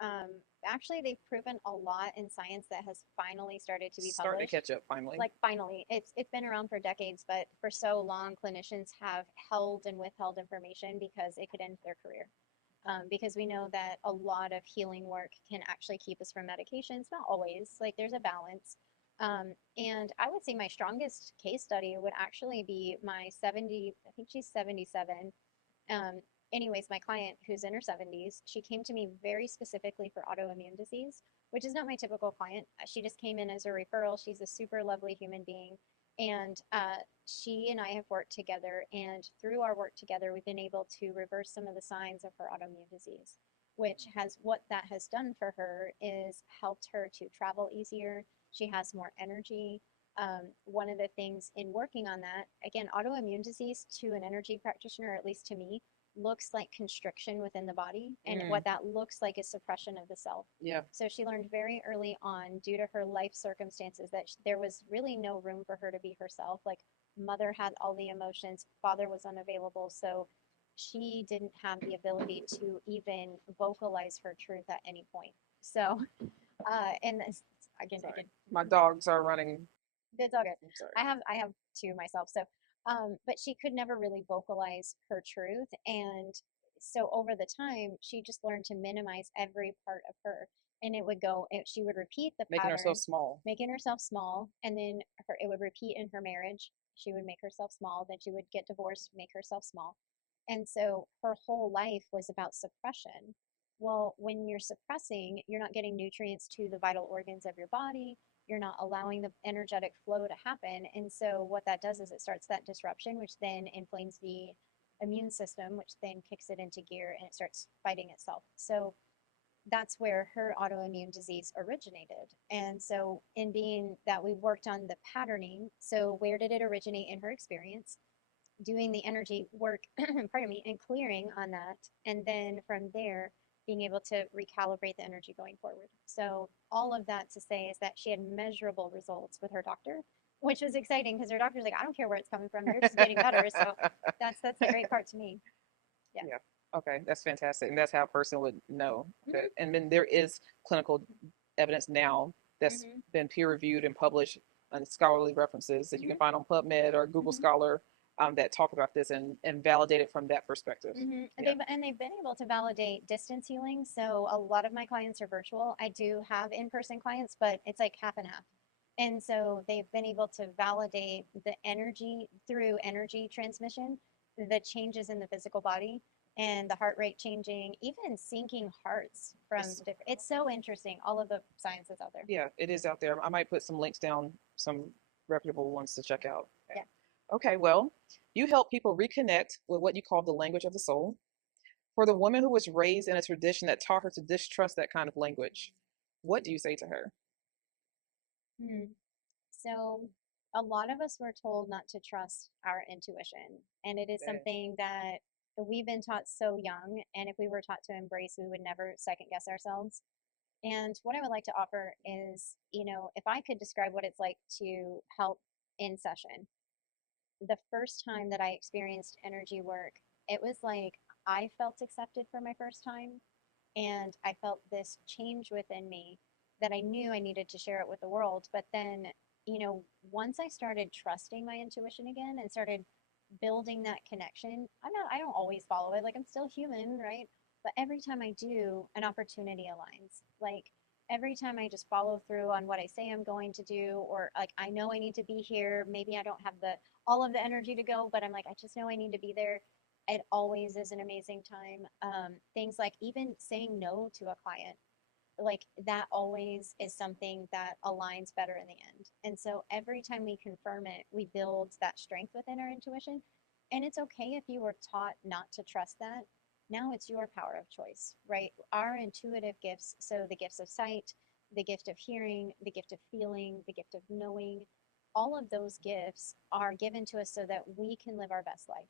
Actually, they've proven a lot in science that has finally started to be Starting to published. catch up finally. Like finally, it's been around for decades, but for so long, clinicians have held and withheld information because it could end their career. Because we know that a lot of healing work can actually keep us from medications. Not always. Like there's a balance. And I would say my strongest case study would actually be my 70. I think she's 77. um, Anyways, my client who's in her 70s, she came to me very specifically for autoimmune disease, which is not my typical client. She just came in as a referral. She's a super lovely human being. And she and I have worked together. And through our work together, we've been able to reverse some of the signs of her autoimmune disease, which has what that has done for her is helped her to travel easier. She has more energy. One of the things in working on that, again, autoimmune disease to an energy practitioner, at least to me, looks like constriction within the body. And Mm, what that looks like is suppression of the self. yeah. So she learned very early on, due to her life circumstances, that there was really no room for her to be herself. Like, mother had all the emotions, father was unavailable. So she didn't have the ability to even vocalize her truth at any point. So, and this, again, Sorry. My dogs are running. it's all good. I'm sorry. I have two myself. So, but she could never really vocalize her truth, and so over the time, she just learned to minimize every part of her, and it would go. She would repeat the Making herself pattern, small. making herself small, and then it would repeat in her marriage. She would make herself small. Then she would get divorced, make herself small, and so her whole life was about suppression. Well, when you're suppressing, you're not getting nutrients to the vital organs of your body, you're not allowing the energetic flow to happen. And so what that does is it starts that disruption, which then inflames the immune system, which then kicks it into gear and it starts fighting itself. So that's where her autoimmune disease originated. And so in being that we worked on the patterning, so where did it originate in her experience? Doing the energy work, pardon me, and clearing on that. And then from there, being able to recalibrate the energy going forward. So all of that to say is that she had measurable results with her doctor, which was exciting because her doctor's like, I don't care where it's coming from, you're just getting better. So that's the great part to me. Yeah. Yeah. Okay, that's fantastic. And that's how a person would know Mm-hmm. that. And then there is clinical evidence now that's Mm-hmm. been peer reviewed and published on scholarly references that you can Mm-hmm. find on PubMed or Google Mm-hmm. Scholar that talk about this and validate it from that perspective. Mm-hmm. Yeah. They've been able to validate distance healing. So a lot of my clients are virtual. I do have in-person clients, but it's like half and half. And so they've been able to validate the energy through energy transmission, the changes in the physical body and the heart rate changing, even syncing hearts from It's, different. It's so interesting. All of the science is out there. yeah, it is out there. I might put some links down, some reputable ones to check out. Yeah. Okay, well, you help people reconnect with what you call the language of the soul. For the woman who was raised in a tradition that taught her to distrust that kind of language, what do you say to her? Hmm. So a lot of us were told not to trust our intuition, and it is Dang. something that we've been taught so young, and if we were taught to embrace, we would never second guess ourselves. And what I would like to offer is, if I could describe what it's like to help in session, the first time that I experienced energy work, it was like I felt accepted for my first time. And I felt this change within me that I knew I needed to share it with the world. But then, once I started trusting my intuition again and started building that connection, I don't always follow it. Like I'm still human, right? But every time I do, an opportunity aligns. Like every time I just follow through on what I say I'm going to do, or like I know I need to be here, maybe I don't have the all of the energy to go, but I'm like, I just know I need to be there. It always is an amazing time. Things like even saying no to a client, like that always is something that aligns better in the end. And so every time we confirm it, we build that strength within our intuition. And it's okay if you were taught not to trust that. Now it's your power of choice, right? Our intuitive gifts, so the gifts of sight, the gift of hearing, the gift of feeling, the gift of knowing, all of those gifts are given to us so that we can live our best life.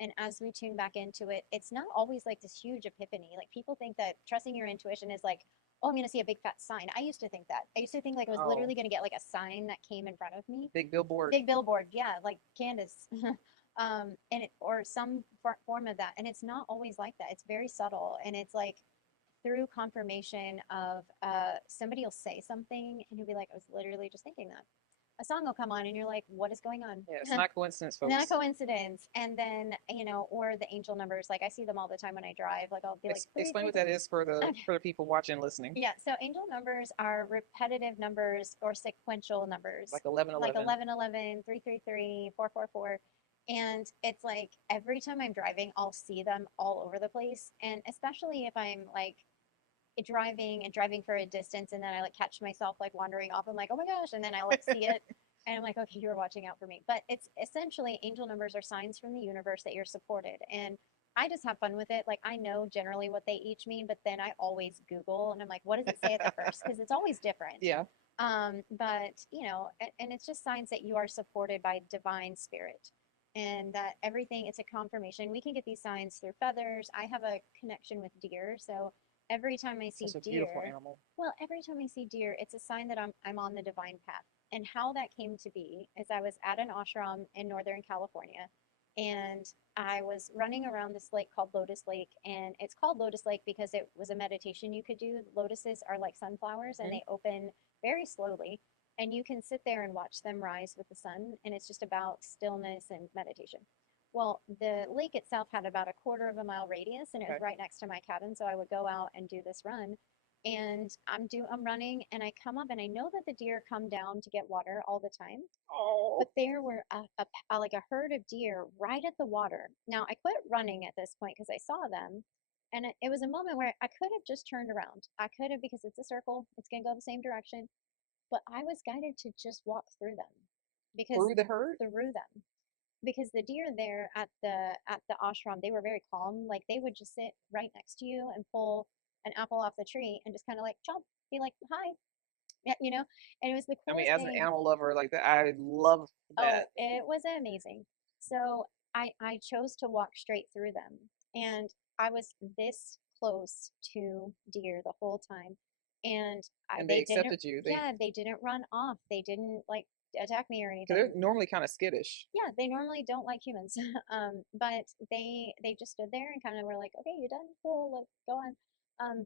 And as we tune back into it, it's not always like this huge epiphany. Like people think that trusting your intuition is like, oh, I'm going to see a big fat sign. I used to think that. I used to think like I was Oh, literally going to get like a sign that came in front of me. big billboard. Big billboard, yeah, like Candice. And it, or some form of that. And it's not always like that. It's very subtle. And it's like through confirmation of somebody will say something and you'll be like, I was literally just thinking that. A song will come on and you're like, what is going on? Yeah, it's not coincidence, Not folks. coincidence. And then, or the angel numbers, like I see them all the time when I drive. Like I'll be like, three, Explain three, what three. that is Okay. for the people watching and listening. Yeah. So angel numbers are repetitive numbers or sequential numbers, Like 11, like 11. 11, 11, 333, 444. And it's like every time I'm driving, I'll see them all over the place. And especially if I'm like driving and driving for a distance and then I like catch myself like wandering off. I'm like, oh my gosh. And then I like see it and I'm like, okay, you're watching out for me. But it's essentially angel numbers are signs from the universe that you're supported. And I just have fun with it. Like I know generally what they each mean, but then I always Google and I'm like, what does it say at the first? Because it's always different. Yeah. But and it's just signs that you are supported by divine spirit and that everything, it's a confirmation. We can get these signs through feathers. I have a connection with deer. So every time I see Such a beautiful deer, animal. well, every time I see deer, it's a sign that I'm on the divine path. And how that came to be is I was at an ashram in Northern California and I was running around this lake called Lotus Lake. And it's called Lotus Lake because it was a meditation you could do. Lotuses are like sunflowers and Mm-hmm. they open very slowly. And you can sit there and watch them rise with the sun. And it's just about stillness and meditation. Well, the lake itself had about a quarter of a mile radius and it was Okay. right next to my cabin. So I would go out and do this run. And I'm running and I come up and I know that the deer come down to get water all the time. Oh, But there were like a herd of deer right at the water. Now I quit running at this point because I saw them. And it was a moment where I could have just turned around. I could have, because it's a circle, it's going to go the same direction. But I was guided to just walk through them because through the herd? through them because the deer there at the ashram, they were very calm. Like they would just sit right next to you and pull an apple off the tree and just kind of like chomp, be like hi, yeah, and it was the I mean, coolest as an thing. animal lover like that, I love Oh, that. it was amazing. So I chose to walk straight through them, and I was this close to deer the whole time, and And they they didn't. accepted you. Yeah, they didn't run off. They didn't like attack me or Because they're anything. normally kind of skittish. Yeah, they normally don't like humans. But they just stood there and kind of were like, okay, you're done, cool, let's go on.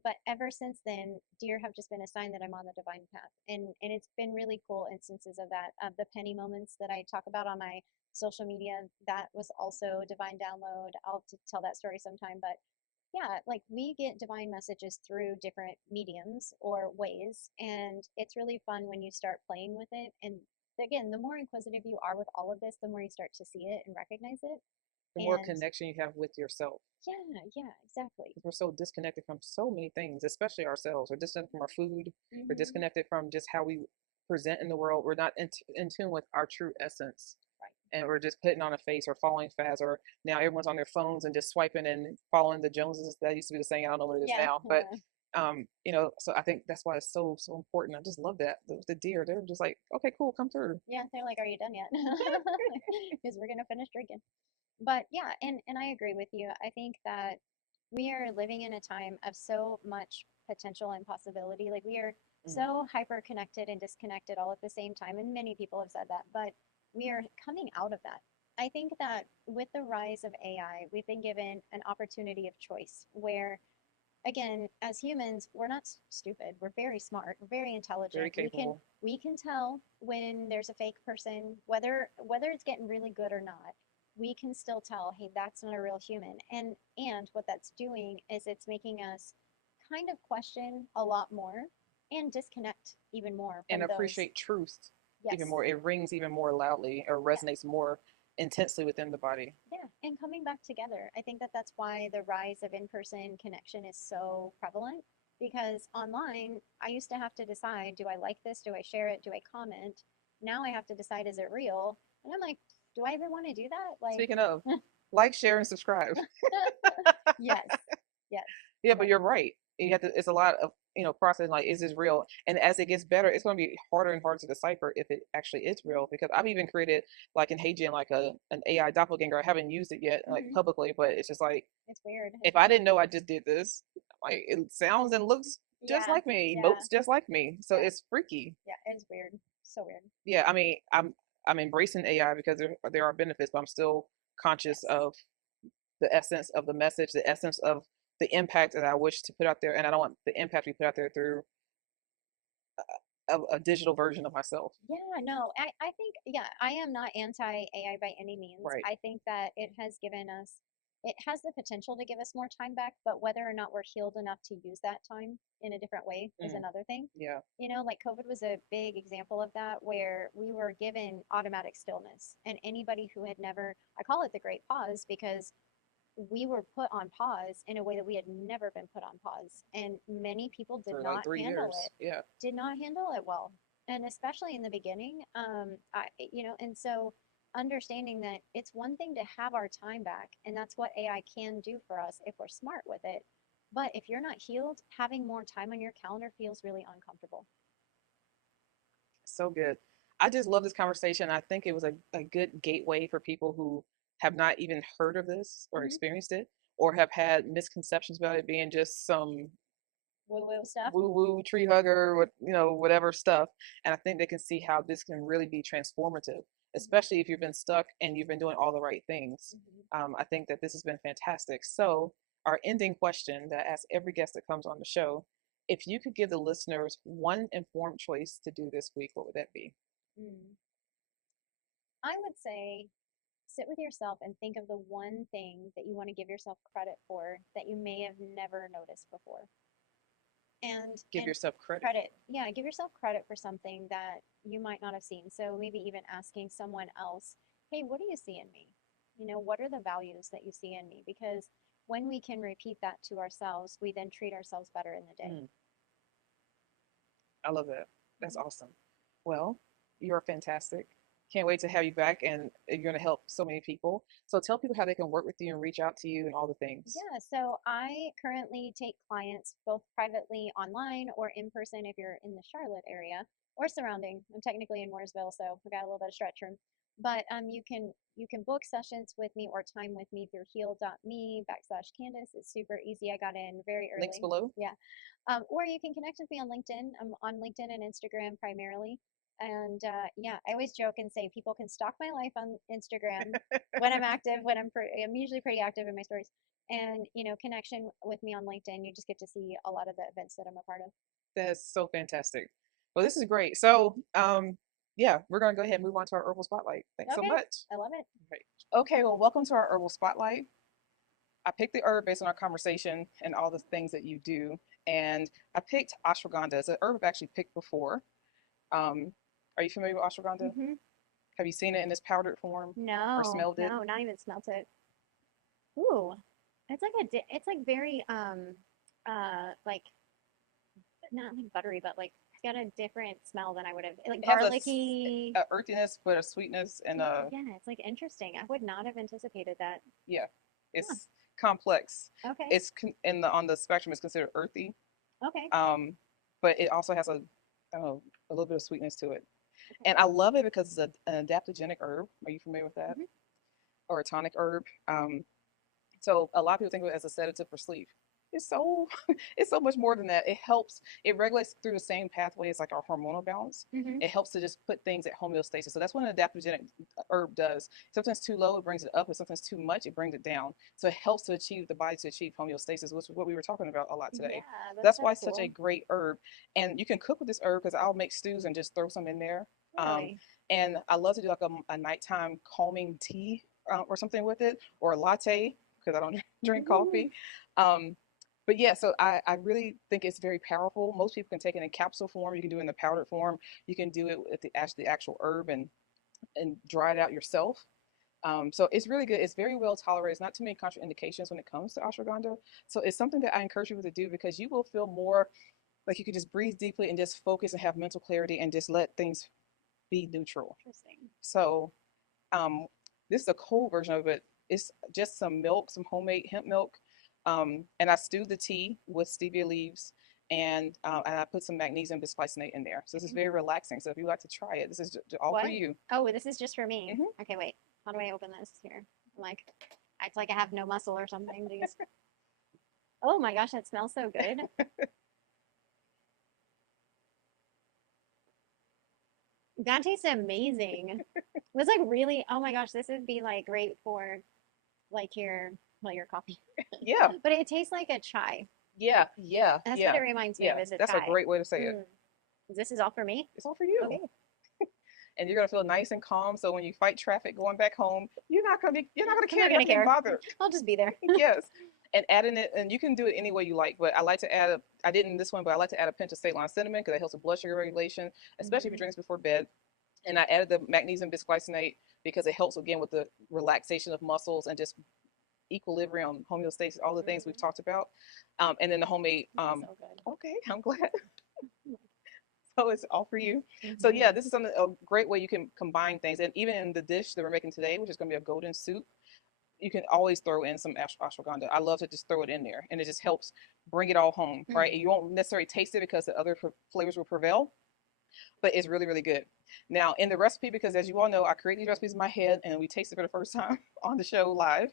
But ever since then, deer have just been a sign that I'm on the divine path, and it's been really cool instances of that. The penny moments that I talk about on my social media, that was also a divine download. I'll tell that story sometime, but yeah, like we get divine messages through different mediums or ways, and it's really fun when you start playing with it. And again, the more inquisitive you are with all of this, the more you start to see it and recognize it. The more And connection you have with yourself. yeah, yeah, exactly. Because we're so disconnected from so many things, especially ourselves. We're disconnected from our food. We're Hmm. disconnected from just how we present in the world. We're not in tune with our true essence. Right. And we're just putting on a face or following fast, or now everyone's on their phones and just swiping and following the Joneses. That used to be the saying. I don't know what it is Yeah, now, but yeah, so I think that's why it's so important. I just love that the deer. They're just like, okay, cool, come through. yeah. They're like, "Are you done yet?" Because we're gonna finish drinking. But yeah, and I agree with you. I think that we are living in a time of so much potential and possibility. Like we are Mm. so hyper connected and disconnected all at the same time. And many people have said that, but we are coming out of that. I think that with the rise of AI, we've been given an opportunity of choice where again, as humans, we're not stupid. We're very smart. We're very Very intelligent. capable. We can tell when there's a fake person, whether it's getting really good or not. We can still tell, hey, that's not a real human. And what that's doing is it's making us kind of question a lot more. and disconnect even more And from those. appreciate truth even Yes. more. It rings even more loudly or Yeah. resonates more intensely within the body. Yeah, and coming back together. I think that that's why the rise of in-person connection is so prevalent, because online, I used to have to decide, do I like this? Do I share it? Do I comment? Now I have to decide, is it real? And I'm like, do I even want to do that? Like, Speaking of, like, share, and subscribe. yes, yes, Yeah, but you're right. You have to. It's a lot of processing. Like, is this real? And as it gets better, it's going to be harder and harder to decipher if it actually is real. Because I've even created like in HeyGen like an AI doppelganger. I haven't used it yet like hmm, publicly, but it's just like it's weird, if isn't I it? didn't know I just did this, like it sounds and looks just Yeah, like me, yeah, emotes just like me. So yeah, it's freaky. yeah. It's weird, so weird. Yeah, I mean, I'm embracing AI because there are benefits, but I'm still conscious Yes, of the essence of the message, the essence of the impact that I wish to put out there, and I don't want the impact to be put out there through a digital version of myself. yeah, no, I think, yeah, I am not anti AI by any means. Right. I think that it has given us, it has the potential to give us more time back, but whether or not we're healed enough to use that time in a different way is Mm, another thing. yeah. You know, like COVID was a big example of that, where we were given automatic stillness. And anybody who had never, I call it the great pause, because we were put on pause in a way that we had never been put on pause. And many people did For like not three handle years. it, Yeah. did not handle it well. And especially in the beginning, and so understanding that it's one thing to have our time back, and that's what AI can do for us if we're smart with it. But if you're not healed, having more time on your calendar feels really uncomfortable. So good. I just love this conversation. I think it was a good gateway for people who have not even heard of this or Mm-hmm. experienced it or have had misconceptions about it being just some Woo woo stuff. woo woo tree hugger, what whatever stuff. And I think they can see how this can really be transformative, especially if you've been stuck and you've been doing all the right things. Mm-hmm. I think that this has been fantastic. So, our ending question that I ask every guest that comes on the show: if you could give the listeners one informed choice to do this week, what would that be? Mm. I would say sit with yourself and think of the one thing that you want to give yourself credit for that you may have never noticed before. Give And yourself credit. credit, yeah, give yourself credit for something that you might not have seen. So maybe even asking someone else, hey, what do you see in me? You know, what are the values that you see in me? Because when we can repeat that to ourselves, we then treat ourselves better in the day. Mm, I love that. That's Mhm. awesome. Well, you're fantastic. Can't wait to have you back, and you're going to help so many people. So tell people how they can work with you and reach out to you and all the things. Yeah, so I currently take clients both privately online or in person if you're in the Charlotte area or surrounding. I'm technically in Mooresville, so we got a little bit of stretch room. But you can book sessions with me or time with me through heal.me/Candice. It's super easy. I got in very Links early. below. Yeah. Or you can connect with me on LinkedIn. I'm on LinkedIn and Instagram primarily. And yeah, I always joke and say people can stalk my life on Instagram when I'm active, when I'm usually pretty active in my stories. And connection with me on LinkedIn, you just get to see a lot of the events that I'm a part of. That's so fantastic. Well, this is great. So, yeah, we're going to go ahead and move on to our herbal spotlight. Thanks so Okay, much. I love it. Right. Okay, well, welcome to our herbal spotlight. I picked the herb based on our conversation and all the things that you do. And I picked ashwagandha. It's an herb I've actually picked before. Um, are you familiar with ashwagandha? Hmm. Have you seen it in its powdered form or No, smelled it? no, not even smelt it. Ooh, it's like it's like very like not like buttery, but like it's got a different smell than I would have, like It has garlicky. a earthiness, but a sweetness and Yeah, it's like interesting. I would not have anticipated that. yeah, Huh. it's complex. Okay. It's in the on the spectrum it's considered earthy, Okay. um, but it also has I don't know, a little bit of sweetness to it. Okay. And I love it because it's an adaptogenic herb. Are you familiar with that? Hmm. Or a tonic herb. So a lot of people think of it as a sedative for sleep. It's so it's so much more than that. It helps. It regulates through the same pathway as like our hormonal balance. Hmm. It helps to just put things at homeostasis. So that's what an adaptogenic herb does. Sometimes too low, it brings it up, and sometimes too much, it brings it down. So it helps to achieve the body to achieve homeostasis, which is what we were talking about a lot today. Yeah, that's That's so why it's such a cool. great herb. And you can cook with this herb because I'll make stews and just throw some in there. Um, Really? and I love to do like a nighttime calming tea or something with it, or a latte because I don't drink coffee. Um, But yeah, so I really think it's very powerful. Most people can take it in capsule form. You can do it in the powdered form. You can do it with the actual herb and dry it out yourself. So it's really good. It's very well tolerated. It's not too many contraindications when it comes to ashwagandha. So it's something that I encourage people to do because you will feel more like you can just breathe deeply and just focus and have mental clarity and just let things be neutral. Interesting. So um, this is a cold version of it. It's just some milk, some homemade hemp milk, and I stewed the tea with stevia leaves, and I put some magnesium bisglycinate in there. So this is very relaxing. So if you like to try it, this is all for What? you. Oh, this is just for me. Hmm. Okay, wait. How do I open this here? I'm like, act like I have no muscle or something. Jeez. Oh my gosh, that smells so good. That tastes amazing. It was like really, oh my gosh, this would be like great for like your coffee. Yeah, But it tastes like a chai. yeah, yeah, That's what yeah, it reminds me of yeah. is a That's a chai. great way to say it. Mm. This is all for me? It's all for you. Okay. And you're gonna feel nice and calm. So when you fight traffic going back home, you're not gonna I'm care. not You're gonna not gonna be care. bothered. I'll just be there. Yes. And adding it, and you can do it any way you like, but I like to add I didn't in this one, but I like to add a pinch of Ceylon cinnamon because it helps with blood sugar regulation, especially if you Mhm. drink this before bed. And I added the magnesium bisglycinate because it helps again with the relaxation of muscles and just equilibrium, homeostasis, all the things we've Mhm. talked about. And then the homemade, Smells so good. okay, I'm glad. So it's all for you. So Mhm. yeah, this is a great way you can combine things. And even in the dish that we're making today, which is going to be a golden soup, you can always throw in some ashwagandha. I love to just throw it in there, and it just helps bring it all home, right? And Mm. you won't necessarily taste it because the other flavors will prevail, but it's really, really good. Now, in the recipe, because as you all know, I create these recipes in my head, and we taste it for the first time on the show live.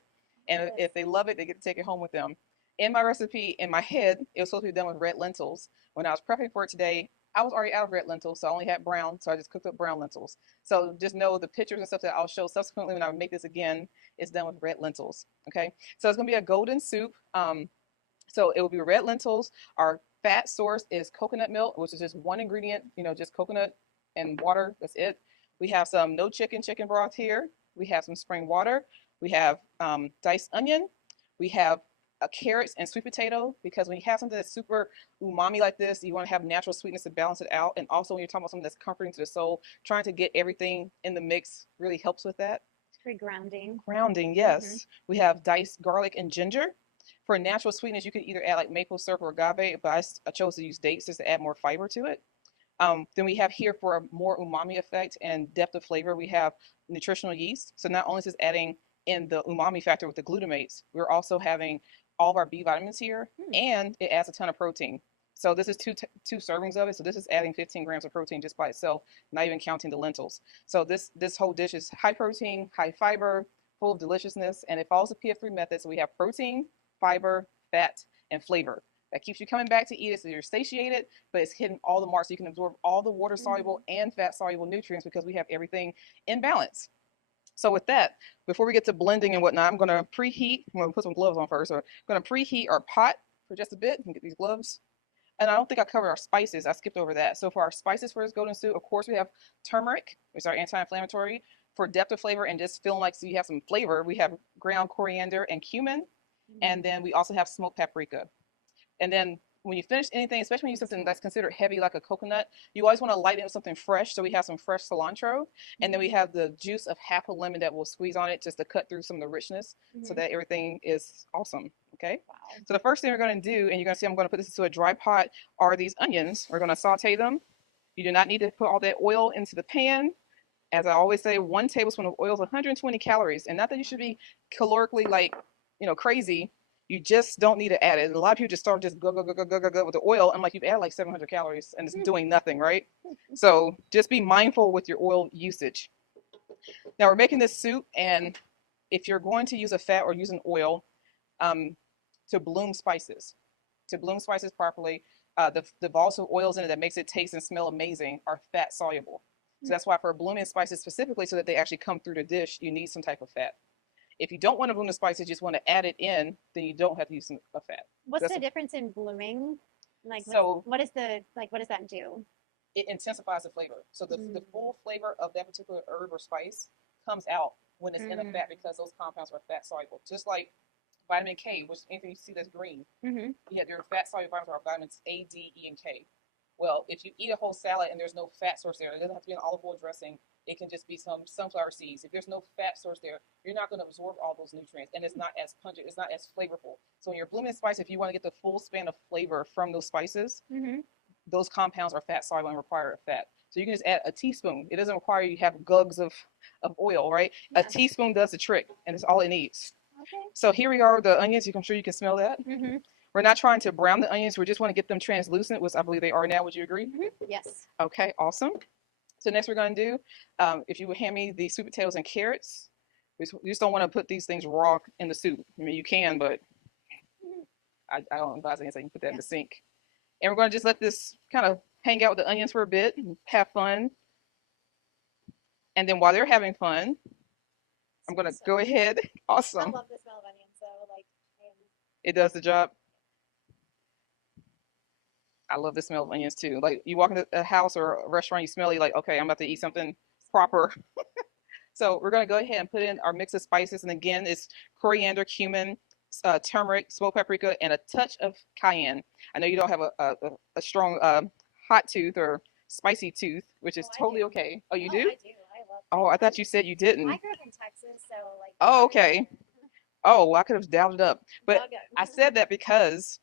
And Yes. if they love it, they get to take it home with them. In my recipe, in my head, it was supposed to be done with red lentils. When I was prepping for it today, I was already out of red lentils, so I only had brown, so I just cooked up brown lentils. So just know the pictures and stuff that I'll show subsequently when I make this again is done with red lentils. Okay, so it's gonna be a golden soup. So it will be red lentils. Our fat source is coconut milk, which is just one ingredient, just coconut and water. That's it. We have some no chicken broth here. We have some spring water. We have diced onion. We have carrots and sweet potato because when you have something that's super umami like this, you want to have natural sweetness to balance it out. And also when you're talking about something that's comforting to the soul, trying to get everything in the mix really helps with that. It's very grounding. Grounding, Hmm. yes. We have diced garlic and ginger. For natural sweetness, you could either add like maple syrup or agave, but I chose to use dates just to add more fiber to it. Then we have here for a more umami effect and depth of flavor, we have nutritional yeast. So not only is this adding in the umami factor with the glutamates, we're also having all of our B vitamins here, Hmm. and it adds a ton of protein. So this is two servings of it. So this is adding 15 grams of protein just by itself, not even counting the lentils. So this whole dish is high protein, high fiber, full of deliciousness, and it follows the PF3 method. So we have protein, fiber, fat, and flavor. That keeps you coming back to eat it so you're satiated, but it's hitting all the marks so you can absorb all the water Hmm. soluble and fat soluble nutrients because we have everything in balance. So with that, before we get to blending and whatnot, I'm gonna preheat. I'm gonna put some gloves on first. So I'm gonna preheat our pot for just a bit and get these gloves. And I don't think I covered our spices. I skipped over that. So for our spices for this golden soup, of course we have turmeric, which is our anti-inflammatory. For depth of flavor and just feeling like so you have some flavor, we have ground coriander and cumin. And Hmm. then we also have smoked paprika. And then when you finish anything, especially when you use something that's considered heavy like a coconut, you always want to lighten it with something fresh. So we have some fresh cilantro, and then we have the juice of half a lemon that we'll squeeze on it just to cut through some of the richness so Hmm. that everything is awesome. Okay. Wow. So the first thing we're going to do, and you're going to see I'm going to put this into a dry pot, are these onions. We're going to saute them. You do not need to put all that oil into the pan. As I always say, 1 tablespoon of oil is 120 calories. And not that you should be calorically like, crazy. You just don't need to add it. A lot of people just start just go, go, go, go, go, go, go with the oil. I'm like, you've added like 700 calories and it's doing nothing, right? So just be mindful with your oil usage. Now we're making this soup, and if you're going to use a fat or use an oil um, to bloom spices, properly, the volatile oils in it that makes it taste and smell amazing are fat soluble. So that's why for blooming spices specifically, so that they actually come through the dish, you need some type of fat. If you don't want to bloom the spices, just want to add it in, then you don't have to use a fat. What's That's the difference in blooming? Like, so what is the like? What does that do? it intensifies the flavor. So the Mm. full flavor of that particular herb or spice comes out when it's in a Mm. fat because those compounds are fat soluble. Just like vitamin K, which anything you see that's green. Mm-hmm. You have your fat soluble vitamins are vitamins A, D, E, and K. Well, if you eat a whole salad and there's no fat source there, it doesn't have to be an olive oil dressing. It can just be some sunflower seeds. If there's no fat source there, you're not going to absorb all those nutrients, and it's not as pungent. It's not as flavorful. So when you're blending spice, if you want to get the full span of flavor from those spices, Mm-hmm. those compounds are fat soluble and require fat. So you can just add a teaspoon. It doesn't require you have gugs of oil, right? Yeah. A teaspoon does the trick, and it's all it needs. Okay. So here we are with the onions. I'm sure you can smell that. Mm-hmm. We're not trying to brown the onions. We just want to get them translucent, which I believe they are now. Would you agree? Mm-hmm. Yes. Okay, awesome. So next we're going to do, if you would hand me the sweet potatoes and carrots. We just don't want to put these things raw in the soup. I mean, you can, but I don't advise anything. You can put that in the sink. And we're going to just let this kind of hang out with the onions for a bit and have fun. And then while they're having fun, I'm going to go ahead. Awesome. I love the smell of onions, so like, it does the job. I love the smell of onions too. Like you walk into a house or a restaurant, you smell it, like, okay, I'm about to eat something proper. So we're going to go ahead and put in our mix of spices. And again, it's coriander, cumin, turmeric, smoked paprika, and a touch of cayenne. I know you don't have a strong hot tooth or spicy tooth, which is totally okay. Oh, you do? I do. I love it. Oh, I thought you said you didn't. I grew up in Texas, so like. Oh, okay. Oh, well, I could have dialed it up. But I said that because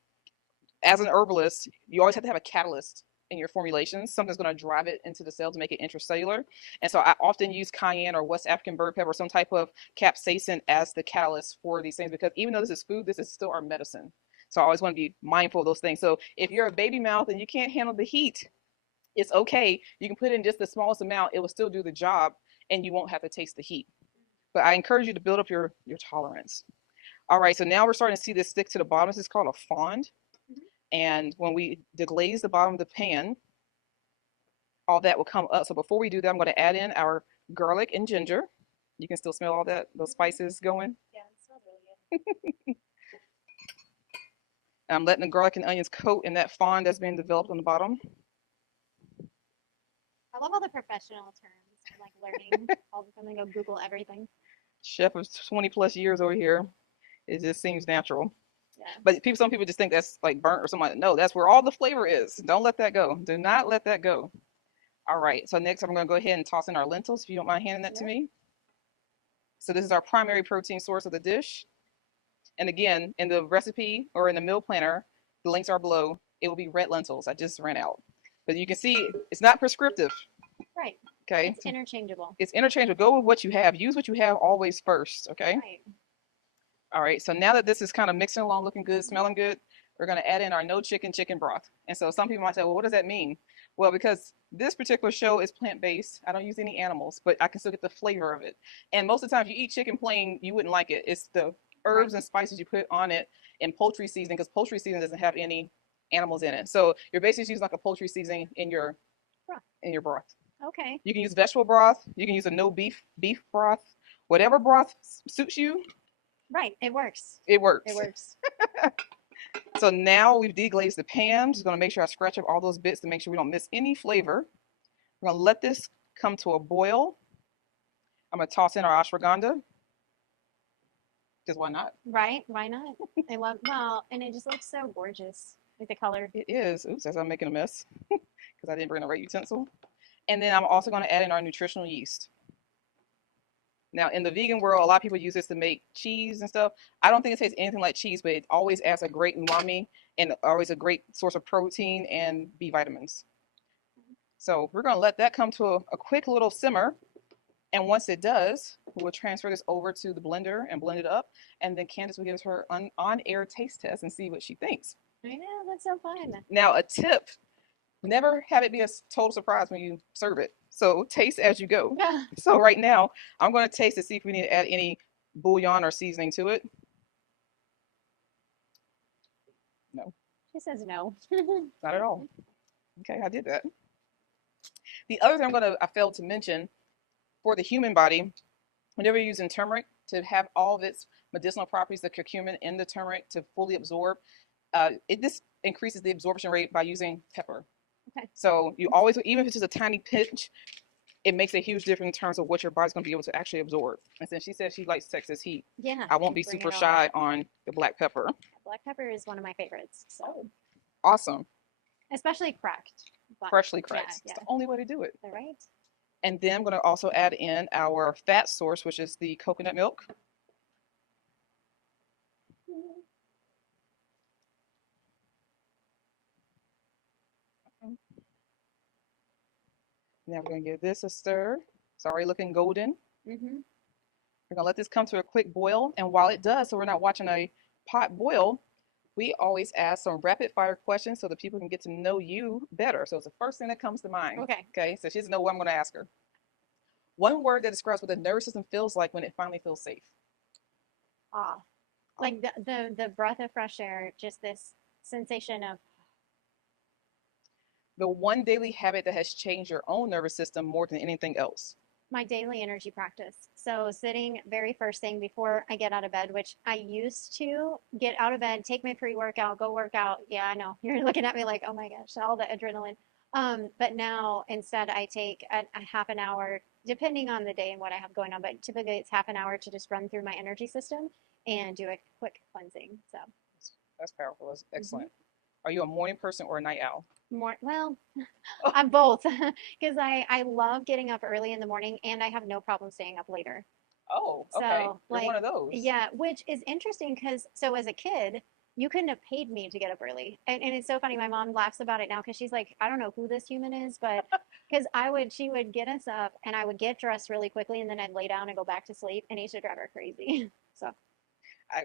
as an herbalist, you always have to have a catalyst in your formulations. Something's going to drive it into the cell to make it intracellular. And so I often use cayenne or West African bird pepper or some type of capsaicin as the catalyst for these things, because even though this is food, this is still our medicine. So I always want to be mindful of those things. So if you're a baby mouth and you can't handle the heat, it's okay. You can put in just the smallest amount. It will still do the job and you won't have to taste the heat. But I encourage you to build up your tolerance. All right, so now we're starting to see this stick to the bottom. This is called a fond. And when we deglaze the bottom of the pan, all that will come up. So before we do that, I'm going to add in our garlic and ginger. You can still smell all that, those spices going. Yeah, it smells really good. I'm letting the garlic and onions coat in that fond that's being developed on the bottom. I love all the professional terms. I'm like learning all of a sudden. Go Google everything. Chef of 20 plus years over here. It just seems natural. Yeah. But some people just think that's like burnt or something. No, that's where all the flavor is. Don't let that go. Do not let that go. All right. So next, I'm going to go ahead and toss in our lentils, if you don't mind handing that to me. So this is our primary protein source of the dish. And again, in the recipe or in the meal planner, the links are below. It will be red lentils. I just ran out. But you can see it's not prescriptive. Right. Okay. It's interchangeable. It's interchangeable. Go with what you have. Use what you have always first. Okay. Right. All right, so now that this is kind of mixing along, looking good, smelling good, we're going to add in our no chicken broth. And so some people might say, well, what does that mean? Well, because this particular show is plant-based, I don't use any animals, but I can still get the flavor of it. And most of the time, if you eat chicken plain, you wouldn't like it. It's the herbs and spices you put on it and poultry seasoning, because poultry seasoning doesn't have any animals in it. So you're basically using like a poultry seasoning in your broth. Okay. You can use vegetable broth. You can use a no beef broth. Whatever broth suits you. Right, it works. It works. It works. So now we've deglazed the pan. Just going to make sure I scratch up all those bits to make sure we don't miss any flavor. We're going to let this come to a boil. I'm going to toss in our ashwagandha. Because why not? Right, why not? I love, well, and it just looks so gorgeous with the color. It is. Oops, as I'm making a mess because I didn't bring the right utensil. And then I'm also going to add in our nutritional yeast. Now, in the vegan world, a lot of people use this to make cheese and stuff. I don't think it tastes anything like cheese, but it always adds a great umami and always a great source of protein and B vitamins. So we're going to let that come to a quick little simmer. And once it does, we'll transfer this over to the blender and blend it up. And then Candice will give us her on-air taste test and see what she thinks. I know, that's so fun. Now, a tip, never have it be a total surprise when you serve it. So taste as you go. Yeah. So right now, I'm going to taste to see if we need to add any bouillon or seasoning to it. No. She says no. Not at all. Okay, I did that. The other thing I failed to mention, for the human body, whenever you're using turmeric to have all of its medicinal properties, the curcumin in the turmeric to fully absorb, this increases the absorption rate by using pepper. Okay. So you always, even if it's just a tiny pinch, it makes a huge difference in terms of what your body's going to be able to actually absorb. And since she says she likes Texas heat, Yeah, I won't be bring super it on. shy on the black pepper. Black pepper is one of my favorites. So, Awesome. especially cracked. But Freshly yeah, cracked. It's yeah. the only way to do it. All right. And then I'm going to also add in our fat source, which is the coconut milk. Now we're going to give this a stir. It's already looking golden. Mm-hmm. We're going to let this come to a quick boil. And while it does, so we're not watching a pot boil, we always ask some rapid fire questions so that people can get to know you better. So it's the first thing that comes to mind. Okay. Okay. So she doesn't know what I'm going to ask her. One word that describes what the nervous system feels like when it finally feels safe. Ah, like the breath of fresh air, just this sensation of The one daily habit that has changed your own nervous system more than anything else. my daily energy practice. So sitting very first thing before I get out of bed, which I used to get out of bed, take my pre-workout, go work out. Yeah, I know. You're looking at me like, oh my gosh, all the adrenaline. But now instead I take a half an hour, depending on the day and what I have going on, but typically it's half an hour to just run through my energy system and do a quick cleansing. So That's powerful. That's mhm. excellent. Are you a morning person or a night owl? More well, I'm both because I love getting up early in the morning and I have no problem staying up later. Oh, okay. So, You're one like, of those. yeah, which is interesting because so as a kid, you couldn't have paid me to get up early. And it's so funny. My mom laughs about it now because she's like, I don't know who this human is, but because she would get us up and I would get dressed really quickly and then I'd lay down and go back to sleep and it used to drive her crazy. So, I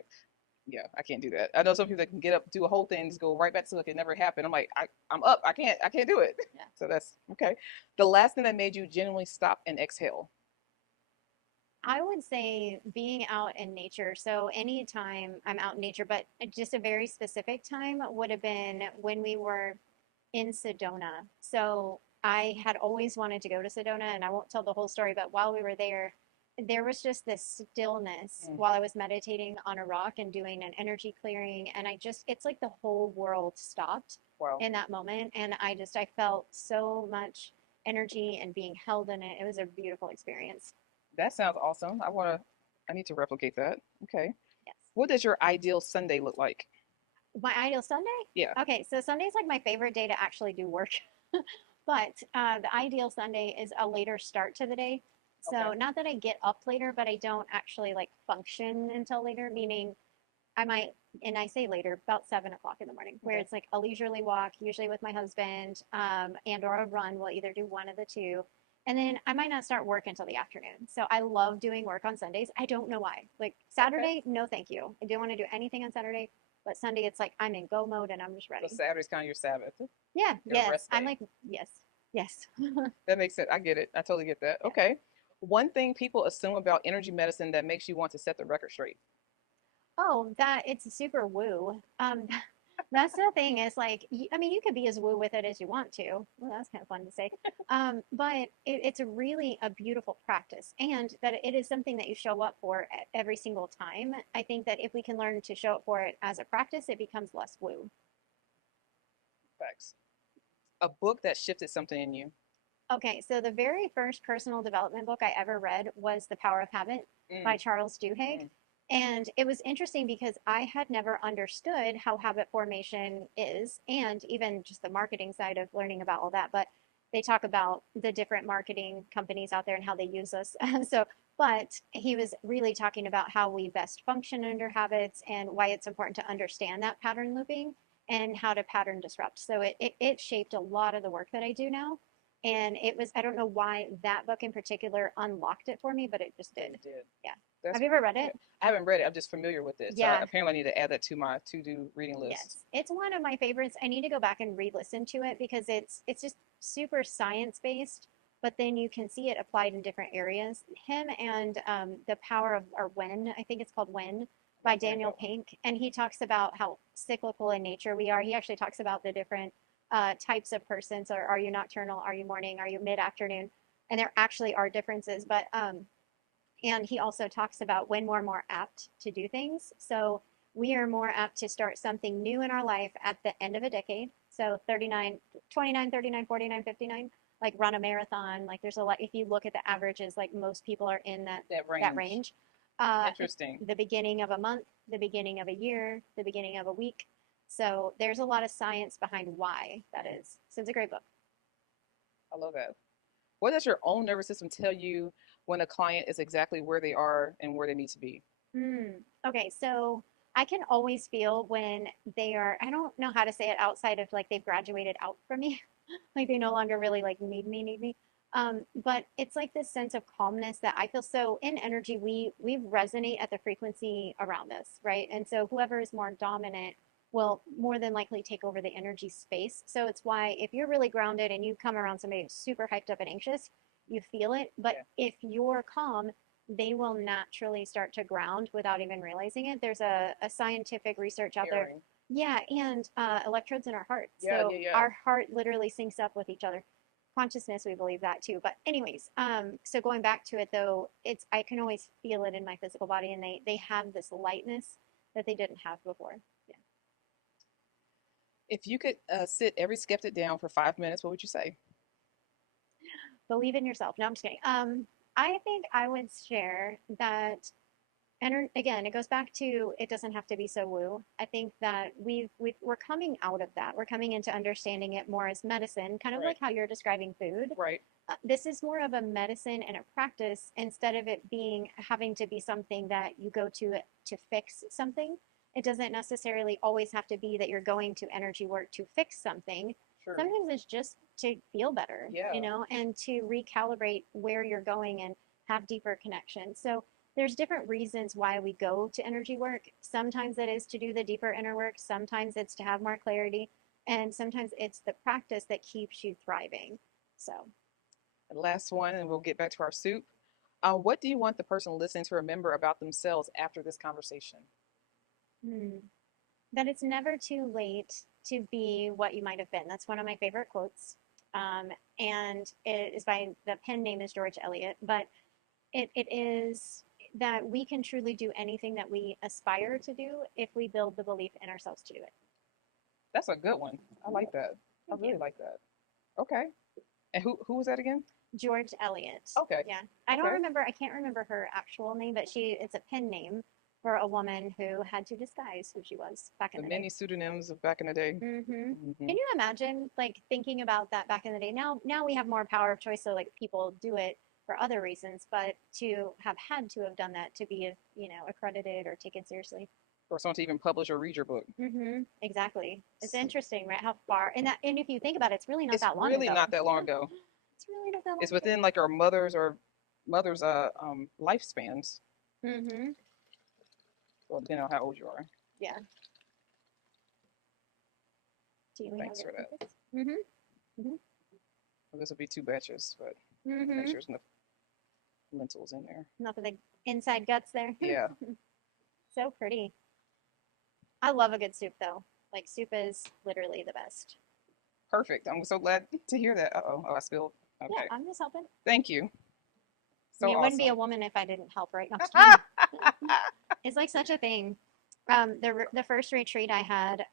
Yeah, I can't do that. I know some people that can get up, do a whole thing, and just go right back to like it never happened. I'm like, I'm up. I can't do it. yeah. So that's okay. The last thing that made you genuinely stop and exhale. I would say being out in nature. So anytime I'm out in nature, but just a very specific time would have been when we were in Sedona. So I had always wanted to go to Sedona, and I won't tell the whole story, but while we were there, there was just this stillness Mm, while I was meditating on a rock and doing an energy clearing. And it's like the whole world stopped wow, in that moment. And I felt so much energy and being held in it. It was a beautiful experience. that sounds awesome. I need to replicate that. Okay. Yes. What does your ideal Sunday look like? My ideal Sunday? Yeah. Okay, so Sunday's like my favorite day to actually do work. But the ideal Sunday is a later start to the day. Okay. So not that I get up later, but I don't actually like function until later, meaning I might, and I say later, about 7 o'clock in the morning, where Okay. it's like a leisurely walk, usually with my husband, and or a run. We'll either do one of the two. And then I might not start work until the afternoon. So I love doing work on Sundays. I don't know why. Like Okay. Saturday, no thank you. I don't want to do anything on Saturday. But Sunday, it's like I'm in go mode and I'm just So ready. Saturday's kind of your Sabbath, Yeah, your yes. rest I'm day. like, yes, yes. That makes sense. I get it. I totally get that. Yeah. Okay. One thing people assume about energy medicine that makes you want to set the record straight. Oh, that it's super woo. That's the thing is like, I mean, you could be as woo with it as you want to. Well, that's kind of fun to say. But it's really a beautiful practice, and that it is something that you show up for every single time. I think that if we can learn to show up for it as a practice, it becomes less woo. Facts. A book that shifted something in you. Okay, so the very first personal development book I ever read was The Power of Habit by Mm, Charles Duhigg. mm, And it was interesting because I had never understood how habit formation is, and even just the marketing side of learning about all that. But they talk about the different marketing companies out there and how they use us. So, but he was really talking about how we best function under habits and why it's important to understand that pattern looping and how to pattern disrupt. So it shaped a lot of the work that I do now. And it was, I don't know why that book in particular unlocked it for me, but it just did. it did. Yeah. That's Have you ever read yeah. it? I haven't read it. I'm just familiar with it. So Yeah. apparently I need to add that to my to-do reading list. Yes. It's one of my favorites. I need to go back and re-listen to it because it's just super science based, but then you can see it applied in different areas. Him and The Power of or When, I think it's called When by I've read Daniel that one. Pink, and he talks about how cyclical in nature we are. He actually talks about the different types of persons. Or are you nocturnal? Are you morning? Are you mid-afternoon? And there actually are differences, but and he also talks about when we're more apt to do things. So we are more apt to start something new in our life at the end of a decade. So 39, 29, 39, 49, 59. like run a marathon. Like there's a lot, if you look at the averages, like most people are in that range. Interesting. The beginning of a month, the beginning of a year, the beginning of a week. So there's a lot of science behind why that is. So it's a great book. I love that. What does your own nervous system tell you when a client is exactly where they are and where they need to be? Mm. Okay, so I can always feel when they are, I don't know how to say it outside of like they've graduated out from me, like they no longer really like need me. But it's like this sense of calmness that I feel. So in energy, we resonate at the frequency around us, right? And so whoever is more dominant will more than likely take over the energy space. So it's why if you're really grounded and you come around somebody who's super hyped up and anxious, you feel it. But Yeah. if you're calm, they will naturally start to ground without even realizing it. There's a scientific research out there. Caring. Yeah, and electrodes in our heart. Yeah, So yeah, yeah. our heart literally syncs up with each other. Consciousness, we believe that too. But anyways, so going back to it though, it's I can always feel it in my physical body, and they have this lightness that they didn't have before. Yeah. If you could sit every skeptic down for 5 minutes, what would you say? Believe in yourself. No, I'm just kidding. I think I would share that. And again, it goes back to it doesn't have to be so woo. I think that we're coming out of that. We're coming into understanding it more as medicine, kind of Right. like how you're describing food. Right. This is more of a medicine and a practice instead of it being having to be something that you go to fix something. It doesn't necessarily always have to be that you're going to energy work to fix something. Sure. Sometimes it's just to feel better, Yeah. and to recalibrate where you're going and have deeper connection. So there's different reasons why we go to energy work. Sometimes it is to do the deeper inner work, sometimes it's to have more clarity, and sometimes it's the practice that keeps you thriving. So, The last one, and we'll get back to our soup. What do you want the person listening to remember about themselves after this conversation? hmm, that it's never too late to be what you might have been. That's one of my favorite quotes. And it is by the pen name is George Eliot, but it is that we can truly do anything that we aspire to do if we build the belief in ourselves to do it. That's a good one. I like that. I Thank really you. like that. Okay. And who was that again? George Eliot. Okay. Yeah. I don't Okay. remember, I can't remember her actual name, but it's a pen name for a woman who had to disguise who she was back in The the day. many pseudonyms of back in the day. Can you imagine like thinking about that back in the day? Now we have more power of choice, so like people do it for other reasons, but to have had to have done that to be, accredited or taken seriously. Or someone to even publish or read your book. Exactly. It's interesting, right? How far, and if you think about it, it's really not It's that long really ago. not that long ago. It's really not that long It's ago. within like our mother's lifespans. Mm-hmm. Well, depending on how old you are. Yeah. Do you have Thanks for that. it? Mm-hmm. Mm-hmm. Well, this will be two batches, but make Mm-hmm. sure there's enough lentils in there. Not of the inside guts there. Yeah. So pretty. I love a good soup though. Like soup is literally the best. Perfect. I'm so glad to hear that. Uh-oh. Oh, I spilled. Yeah, Okay. I'm just helping. Thank you. I So mean, it wouldn't be a awesome. woman if I didn't help, right? No, I'm just kidding. It's like such a thing. The first retreat I had,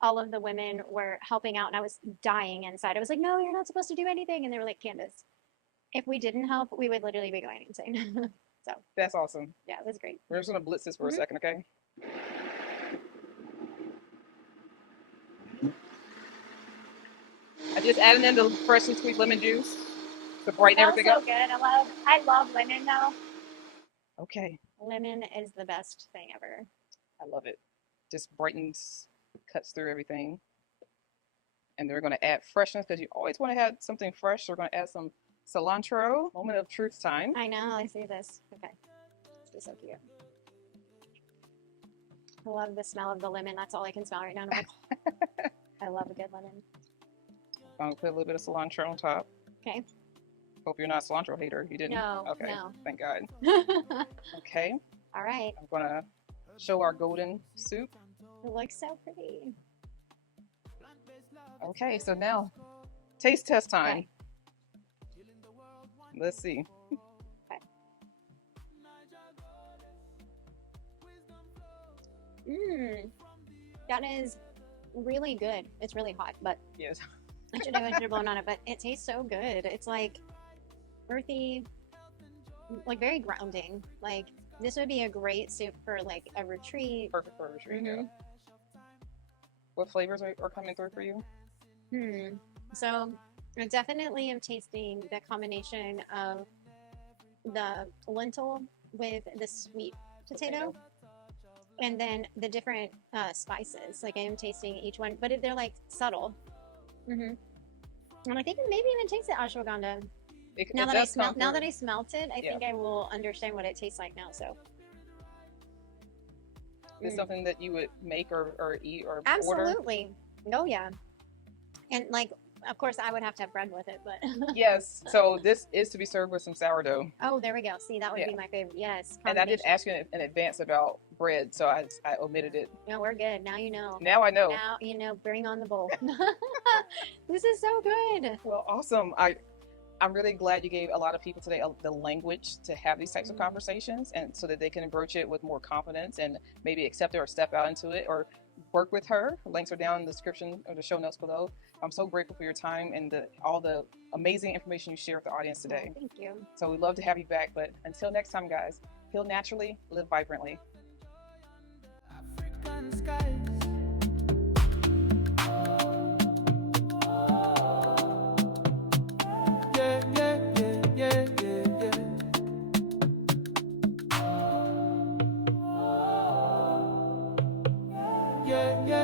all of the women were helping out, and I was dying inside. I was like, "No, you're not supposed to do anything," and they were like, "Candice, if we didn't help, we would literally be going insane." So That's awesome. yeah, it was great. We're just gonna blitz this for a second, okay? I just added in the freshly squeezed lemon juice to brighten everything So up. good. I love lemon though. Okay. Lemon is the best thing ever. I love it. Just brightens, cuts through everything. And then we're going to add freshness because you always want to have something fresh. So we're going to add some cilantro. Moment of truth time. I know. I see this. Okay, this is so cute. I love the smell of the lemon. That's all I can smell right now. And I'm like, I love a good lemon. I'm going to put a little bit of cilantro on top. Okay. Hope you're not a cilantro hater. You didn't? No. Okay. No. Thank God. Okay. All right. I'm going to show our golden soup. It looks so pretty. Okay. So now, taste test time. Okay. Let's see. Okay. That is really good. It's really hot, but Yes. I should have a blown on it, but it tastes so good. It's like earthy, like very grounding. Like this would be a great soup for like a retreat. Perfect for a retreat. Mhm. Yeah. What flavors are coming through for you? So I definitely am tasting the combination of the lentil with the sweet potato, and then the different spices. Like I am tasting each one, but they're like subtle. And I think maybe even taste the ashwagandha. Now that I smelt it, I think I will understand what it tastes like now. So is something that you would make or eat or absolutely order? Oh yeah. And like, of course, I would have to have bread with it, but yes. So this is to be served with some sourdough. Oh, there we go. See, that would be my favorite. Yes. And I did ask you in advance about bread, so I omitted it. No, we're good. Now you know. Now I know. Now you know. Bring on the bowl. This is so good. Well, awesome. I'm really glad you gave a lot of people today the language to have these types of conversations, and so that they can approach it with more confidence and maybe accept it or step out into it or work with her. Links are down in the description or the show notes below. I'm so grateful for your time and all the amazing information you share with the audience today. Oh, thank you. So we'd love to have you back. But until next time, guys, heal naturally, live vibrantly. African skies. Yeah.